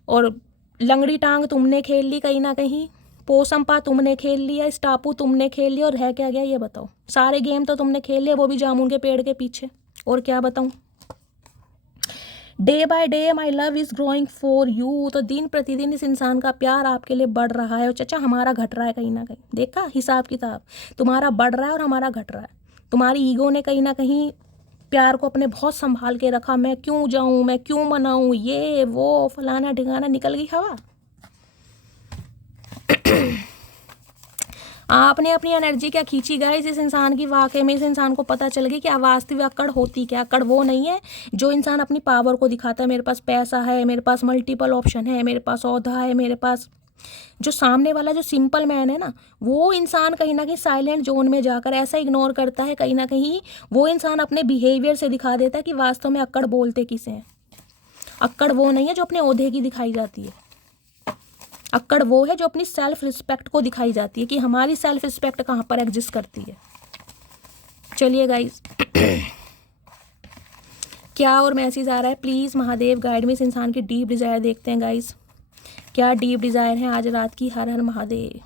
और लंगड़ी टांग तुमने खेल ली कहीं ना कहीं, पोसंपा तुमने खेल लिया, स्टापू तुमने खेल लिया, और रह क्या गया ये बताओ। सारे गेम तो तुमने खेल लिए, वो भी जामुन के पेड़ के पीछे। और क्या बताऊँ। Day by day my love is growing for you. तो दिन प्रतिदिन इस इंसान का प्यार आपके लिए बढ़ रहा है, और चचा हमारा घट रहा है कहीं ना कहीं। देखा हिसाब किताब, तुम्हारा बढ़ रहा है और हमारा घट रहा है। तुम्हारी ईगो ने कहीं ना कहीं प्यार को अपने बहुत संभाल के रखा। मैं क्यों जाऊँ, मैं क्यों मनाऊँ, ये वो फलाना ढिकाना, निकल गई हवा। आपने अपनी एनर्जी क्या खींची गाइस इस इंसान की। वाकई में इस इंसान को पता चल गई कि वास्तविक अक्कड़ होती क्या। अक्कड़ वो नहीं है जो इंसान अपनी पावर को दिखाता है, मेरे पास पैसा है, मेरे पास मल्टीपल ऑप्शन है, मेरे पास औहदा है, मेरे पास। जो सामने वाला जो सिंपल मैन है ना, वो इंसान कहीं ना कहीं साइलेंट जोन में जाकर ऐसा इग्नोर करता है, कहीं ना कहीं वो इंसान अपने बिहेवियर से दिखा देता है कि वास्तव में अक्कड़ बोलते किसे हैं। अक्कड़ वो नहीं है जो अपने ओहदे की दिखाई जाती है। अक्कड़ वो है जो अपनी सेल्फ रिस्पेक्ट को दिखाई जाती है, कि हमारी सेल्फ रिस्पेक्ट कहाँ पर एग्जिस्ट करती है। चलिए गाइस क्या और मैसेज आ रहा है, प्लीज़ महादेव गाइड में। इस इंसान की डीप डिज़ायर देखते हैं गाइस, क्या डीप डिज़ायर है आज रात की। हर हर महादेव,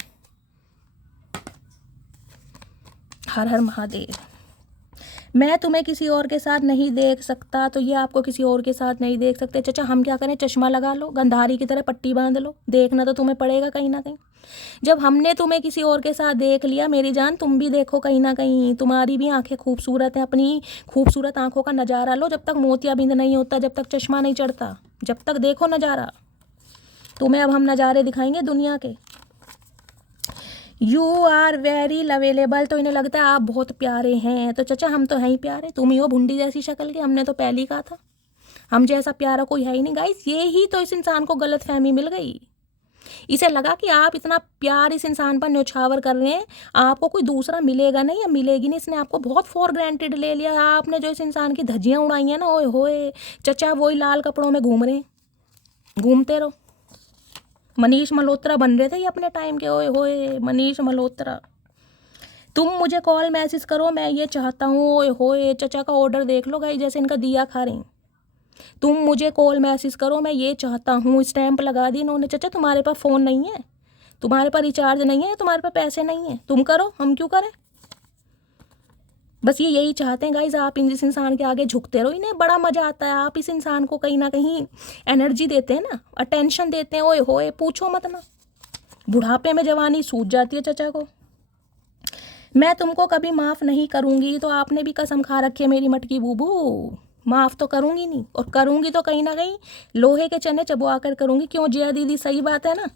हर हर महादेव। मैं तुम्हें किसी और के साथ नहीं देख सकता, तो ये आपको किसी और के साथ नहीं देख सकते। चाचा हम क्या करें, चश्मा लगा लो, गंधारी की तरह पट्टी बांध लो, देखना तो तुम्हें पड़ेगा कहीं ना कहीं। जब हमने तुम्हें किसी और के साथ देख लिया मेरी जान, तुम भी देखो कहीं ना कहीं, तुम्हारी भी आंखें खूबसूरत हैं, अपनी खूबसूरत आंखों का नज़ारा लो। जब तक मोतियाबिंद नहीं होता, जब तक चश्मा नहीं चढ़ता, जब तक देखो नज़ारा। तुम्हें अब हम नज़ारे दिखाएंगे दुनिया के। यू आर वेरी लवेलेबल, तो इन्हें लगता है आप बहुत प्यारे हैं। तो चाचा हम तो हैं ही प्यारे, तुम ही हो भुंडी जैसी शक्ल के, हमने तो पहले ही कहा था हम जैसा प्यारा कोई है ही नहीं। गाइस ये ही तो इस इंसान को गलत फहमी मिल गई। इसे लगा कि आप इतना प्यार इस इंसान पर न्यौछावर कर रहे हैं, आपको कोई दूसरा मिलेगा नहीं या मिलेगी नहीं। इसने आपको बहुत फॉर ग्रांटेड ले लिया। आपने जो इस इंसान की धज्जियाँ उड़ाई हैं ना, ओए होए चचा वही लाल कपड़ों में घूम रहे हैं, घूमते रहो। मनीष मल्होत्रा बन रहे थे ये अपने टाइम के, ओए होए मनीष मल्होत्रा। तुम मुझे कॉल मैसेज करो, मैं ये चाहता हूँ, ओए होए चचा का ऑर्डर देख लो गाइस, जैसे इनका दिया खा रहे हैं। तुम मुझे कॉल मैसेज करो, मैं ये चाहता हूँ। स्टैंप लगा दी इन्होंने। चाचा तुम्हारे पास फ़ोन नहीं है, तुम्हारे पास रिचार्ज नहीं है, तुम्हारे पास पैसे नहीं है, तुम करो, हम क्यों करें। बस ये यही चाहते हैं गाइज, आप इस इंसान के आगे झुकते रहो। इन्हें बड़ा मज़ा आता है, आप इस इंसान को कहीं ना कहीं एनर्जी देते हैं ना, अटेंशन देते हैं। ओए होए पूछो मत ना, बुढ़ापे में जवानी सूझ जाती है चचा को। मैं तुमको कभी माफ़ नहीं करूँगी, तो आपने भी कसम खा रखी है मेरी मटकी बूबू। माफ़ तो करूँगी नहीं, और करूँगी तो कहीं ना कहीं लोहे के चने चबवा कर करूँगी। क्यों जया दीदी, सही बात है ना,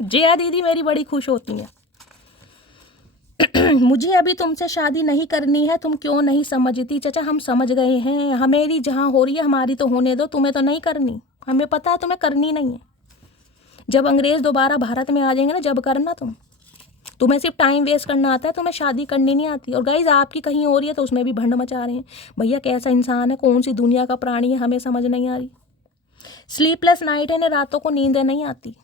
जया दीदी मेरी बड़ी खुश होती हैं। मुझे अभी तुमसे शादी नहीं करनी है, तुम क्यों नहीं समझती। चाचा हम समझ गए हैं, हमेरी जहाँ हो रही है हमारी तो होने दो, तुम्हें तो नहीं करनी, हमें पता है तुम्हें करनी नहीं है। जब अंग्रेज़ दोबारा भारत में आ जाएंगे ना, जब करना तुम्हें सिर्फ टाइम वेस्ट करना आता है, तुम्हें शादी करनी नहीं आती। और गाइज आपकी कहीं हो रही है तो उसमें भी भंड मचा रहे हैं। भैया कैसा इंसान है, कौन सी दुनिया का प्राणी है, हमें समझ नहीं आ रही। स्लीपलेस नाइट है, इन्हें रातों को नींदें नहीं आती।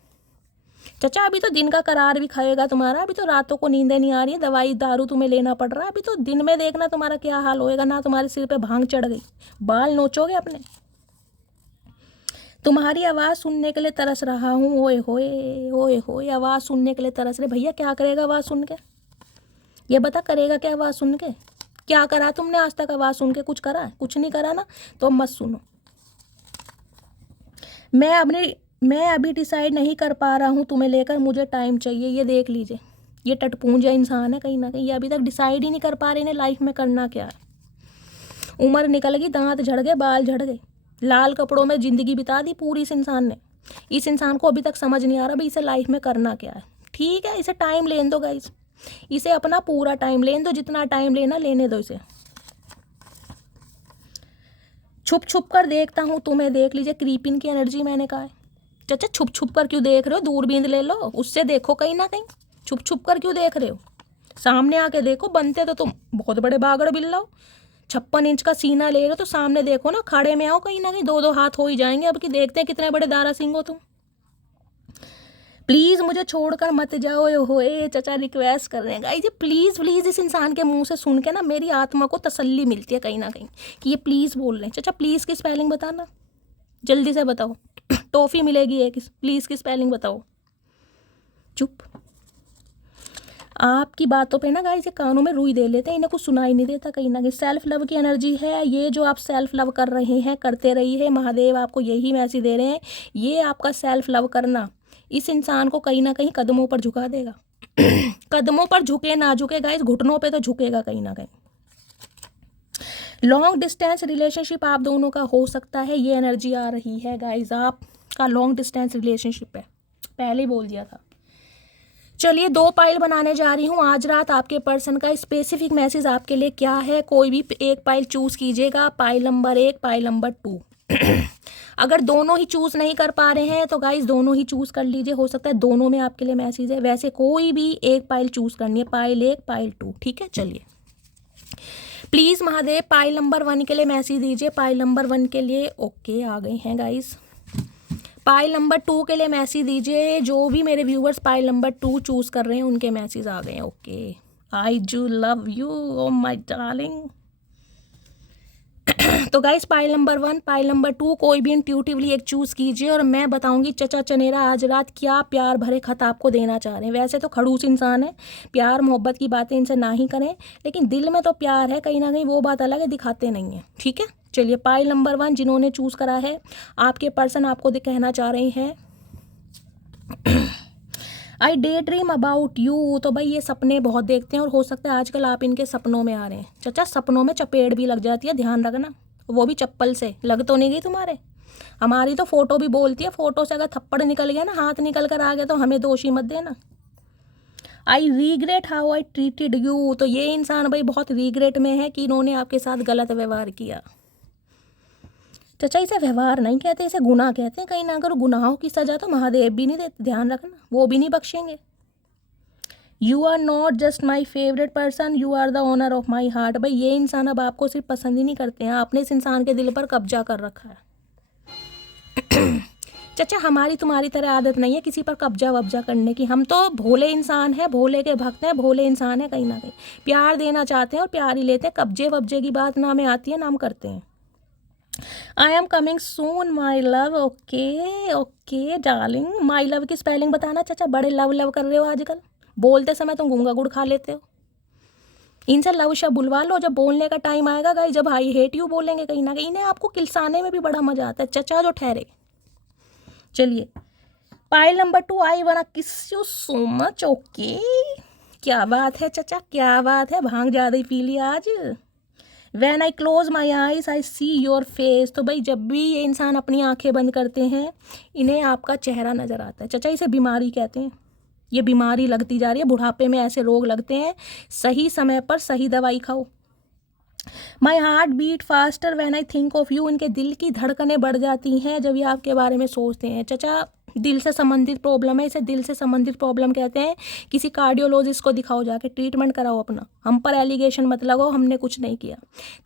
चाचा अभी तो दिन का करार भी खाएगा तुम्हारा, अभी तो रातों को नींदें नहीं आ रही है, दवाई दारू तुम्हें लेना पड़ रहा है। अभी तो दिन में देखना तुम्हारा क्या हाल होएगा ना, तुम्हारे सिर पे भांग चढ़ गई, बाल नोचोगे अपने। तुम्हारी आवाज़ सुनने के लिए तरस रहा हूँ, ओए होए ओए होए आवाज़ सुनने के लिए तरस रहे। भैया क्या करेगा आवाज़ सुन के, ये बता करेगा क्या आवाज़ सुन के। क्या करा तुमने आज तक आवाज़ सुन के, कुछ करा है, कुछ नहीं करा ना, तो मत सुनो। मैं अभी डिसाइड नहीं कर पा रहा हूँ तुम्हें लेकर, मुझे टाइम चाहिए। ये देख लीजिए, ये टटपूंजा इंसान है कहीं ना कहीं, ये अभी तक डिसाइड ही नहीं कर पा रहे इन्हें लाइफ में करना क्या है। उम्र निकल गई, दांत झड़ गए, बाल झड़ गए, लाल कपड़ों में ज़िंदगी बिता दी पूरी इस इंसान ने। इस इंसान को अभी तक समझ नहीं आ रहा भाई इसे लाइफ में करना क्या है। ठीक है, इसे टाइम लेने दो गाइस, इसे अपना पूरा टाइम लेने दो, जितना टाइम लेना लेने दो इसे। छुप छुप कर देखता हूँ तुम्हें, देख लीजिए क्रीपिन की एनर्जी मैंने कहा है। चाचा छुप छुप कर क्यों देख रहे हो, दूरबीन ले लो, उससे देखो कहीं ना कहीं। छुप छुप कर क्यों देख रहे हो, सामने आके देखो। बनते तो तुम बहुत बड़े बागड़ बिल्ला हो, 56 इंच का सीना ले रहे हो, तो सामने देखो ना, खड़े में आओ कहीं ना कहीं, 2-2 हाथ हो ही जाएंगे अब की, देखते हैं कितने बड़े दारा सिंह हो तुम। प्लीज़ मुझे छोड़कर मत जाओ, होए चचा रिक्वेस्ट कर रहे हैं गाइस। ये प्लीज़ प्लीज़ इस इंसान के मुंह से सुन के ना मेरी आत्मा को तसल्ली मिलती है कहीं ना कहीं, कि ये प्लीज़ बोल रहे हैं। चाचा प्लीज़ की स्पेलिंग बताना, जल्दी से बताओ, टॉफ़ी मिलेगी एक, प्लीज़ की स्पेलिंग बताओ। चुप। आपकी बातों पे ना गाइस ये कानों में रुई दे लेते हैं, इन्हें कुछ सुनाई नहीं देता कहीं ना कहीं। सेल्फ लव की एनर्जी है ये, जो आप सेल्फ लव कर रहे हैं, करते रहिए। महादेव आपको यही मैसेज दे रहे हैं, ये आपका सेल्फ लव करना इस इंसान को कहीं ना कहीं कदमों पर झुका देगा। कदमों पर झुके ना झुके गाइस, घुटनों पे तो झुकेगा कहीं ना कहीं। लॉन्ग डिस्टेंस रिलेशनशिप आप दोनों का हो सकता है, ये एनर्जी आ रही है गाइस, आपका लॉन्ग डिस्टेंस रिलेशनशिप है, पहले ही बोल दिया था। चलिए 2 पाइल बनाने जा रही हूँ आज रात। आपके पर्सन का स्पेसिफिक मैसेज आपके लिए क्या है, कोई भी एक पाइल चूज़ कीजिएगा, पाइल नंबर 1, पाइल नंबर 2। अगर दोनों ही चूज़ नहीं कर पा रहे हैं तो गाइस दोनों ही चूज़ कर लीजिए, हो सकता है दोनों में आपके लिए मैसेज है। वैसे कोई भी एक पाइल चूज़ करनी है, पाइल 1, पाइल 2, ठीक है। चलिए प्लीज़ महादेव पाइल नंबर 1 के लिए मैसेज दीजिए। पाइल नंबर 1 के लिए ओके आ गए हैं गाइस। पाइल नंबर 2 के लिए मैसेज दीजिए। जो भी मेरे व्यूवर्स पाइल नंबर 2 चूज़ कर रहे हैं उनके मैसेज आ गए हैं। Okay, I do love you oh my darling. तो guys pile number 1, pile number 2 कोई भी इंट्यूटिवली एक चूज़ कीजिए और मैं बताऊंगी चचा चनेरा आज रात क्या प्यार भरे खत आपको देना चाह रहे हैं। वैसे तो खड़ूस इंसान है, प्यार मोहब्बत की बातें इनसे ना ही करें, लेकिन दिल में तो प्यार है कहीं ना कहीं, वो बात अलग है, दिखाते नहीं हैं। ठीक है, चलिए पाइल नंबर 1 जिन्होंने चूज़ करा है, आपके पर्सन आपको कहना चाह रहे हैं आई डे ड्रीम अबाउट यू। तो भाई ये सपने बहुत देखते हैं और हो सकता है आजकल आप इनके सपनों में आ रहे हैं। चचा सपनों में चपेट भी लग जाती है, ध्यान रखना, वो भी चप्पल से। लग तो नहीं गई तुम्हारे? हमारी तो फोटो भी बोलती है, फोटो से अगर थप्पड़ निकल गया ना, हाथ निकल कर आ गया तो हमें दोषी मत देना। आई रीग्रेट हाउ आई ट्रीटेड यू। तो ये इंसान भाई बहुत रीग्रेट में है कि इन्होंने आपके साथ गलत व्यवहार किया। चचा इसे व्यवहार नहीं कहते, इसे गुनाह कहते हैं। कहीं ना अगर गुनाहों की सजा तो महादेव भी नहीं देते, ध्यान रखना, वो भी नहीं बख्शेंगे। You are not just my favourite person, you are the owner of my heart. भाई ये इंसान अब आपको सिर्फ पसंद ही नहीं करते हैं, आपने इस इंसान के दिल पर कब्जा कर रखा है। चचा हमारी तुम्हारी तरह आदत नहीं है किसी पर कब्जा वब्जा करने की, हम तो भोले इंसान हैं, भोले के भक्त हैं, भोले इंसान हैं। कहीं ना कहीं प्यार देना चाहते हैं और प्यार ही लेते हैं, कब्जे वब्जे की बात ना हमें आती है ना हम करते हैं। I am coming soon my love. Okay okay darling, my love की स्पेलिंग बताना। चचा बड़े लव लव कर रहे हो आजकल, बोलते समय तुम गूंगा गुड़ खा लेते हो। इनसे लव शब्द बुलवा लो, जब बोलने का टाइम आएगा गाइस, जब आई हेट यू बोलेंगे कहीं ना कहीं, इन्हें आपको किलसाने में भी बड़ा मजा आता है, चचा जो ठहरे। चलिए पाइल नंबर 2, आई वाना किस यू सो मच। ओके क्या बात है चचा, क्या बात है, भांग ज़्यादा ही पी लिया आज। When I close my eyes I see your face. तो भाई जब भी ये इंसान अपनी आंखें बंद करते हैं इन्हें आपका चेहरा नज़र आता है। चचा इसे बीमारी कहते हैं, ये बीमारी लगती जा रही है, बुढ़ापे में ऐसे रोग लगते हैं, सही समय पर सही दवाई खाओ। My heart beat faster when I think of you. इनके दिल की धड़कनें बढ़ जाती हैं जब ये आपके बारे में सोचते हैं। चचा दिल से संबंधित प्रॉब्लम है, इसे दिल से संबंधित प्रॉब्लम कहते हैं। किसी कार्डियोलॉजिस्ट को दिखाओ, जाके ट्रीटमेंट कराओ अपना, हम पर एलिगेशन मत लगाओ, हमने कुछ नहीं किया।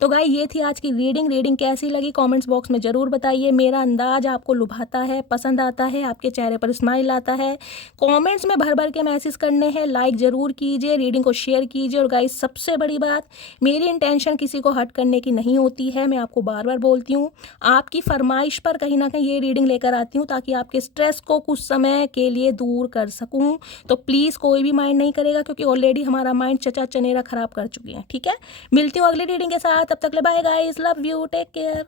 तो गाइस ये थी आज की रीडिंग कैसी लगी कमेंट्स बॉक्स में ज़रूर बताइए। मेरा अंदाज आपको लुभाता है, पसंद आता है, आपके चेहरे पर स्माइल आता है, कमेंट्स में भर भर के मैसेज करने हैं, लाइक ज़रूर कीजिए, रीडिंग को शेयर कीजिए। और गाइस सबसे बड़ी बात, मेरी इंटेंशन किसी को हर्ट करने की नहीं होती है, मैं आपको बार बार बोलती हूँ, आपकी फरमाइश पर कहीं ना कहीं ये रीडिंग लेकर आती हूँ ताकि आपके स्ट्रेस को कुछ समय के लिए दूर कर सकूं। तो प्लीज़ कोई भी माइंड नहीं करेगा, क्योंकि ऑलरेडी हमारा माइंड चचा चनेरा खराब कर चुके हैं। ठीक है, मिलती हूँ अगली रीडिंग के साथ, तब तक ले bye guys, love you, take care.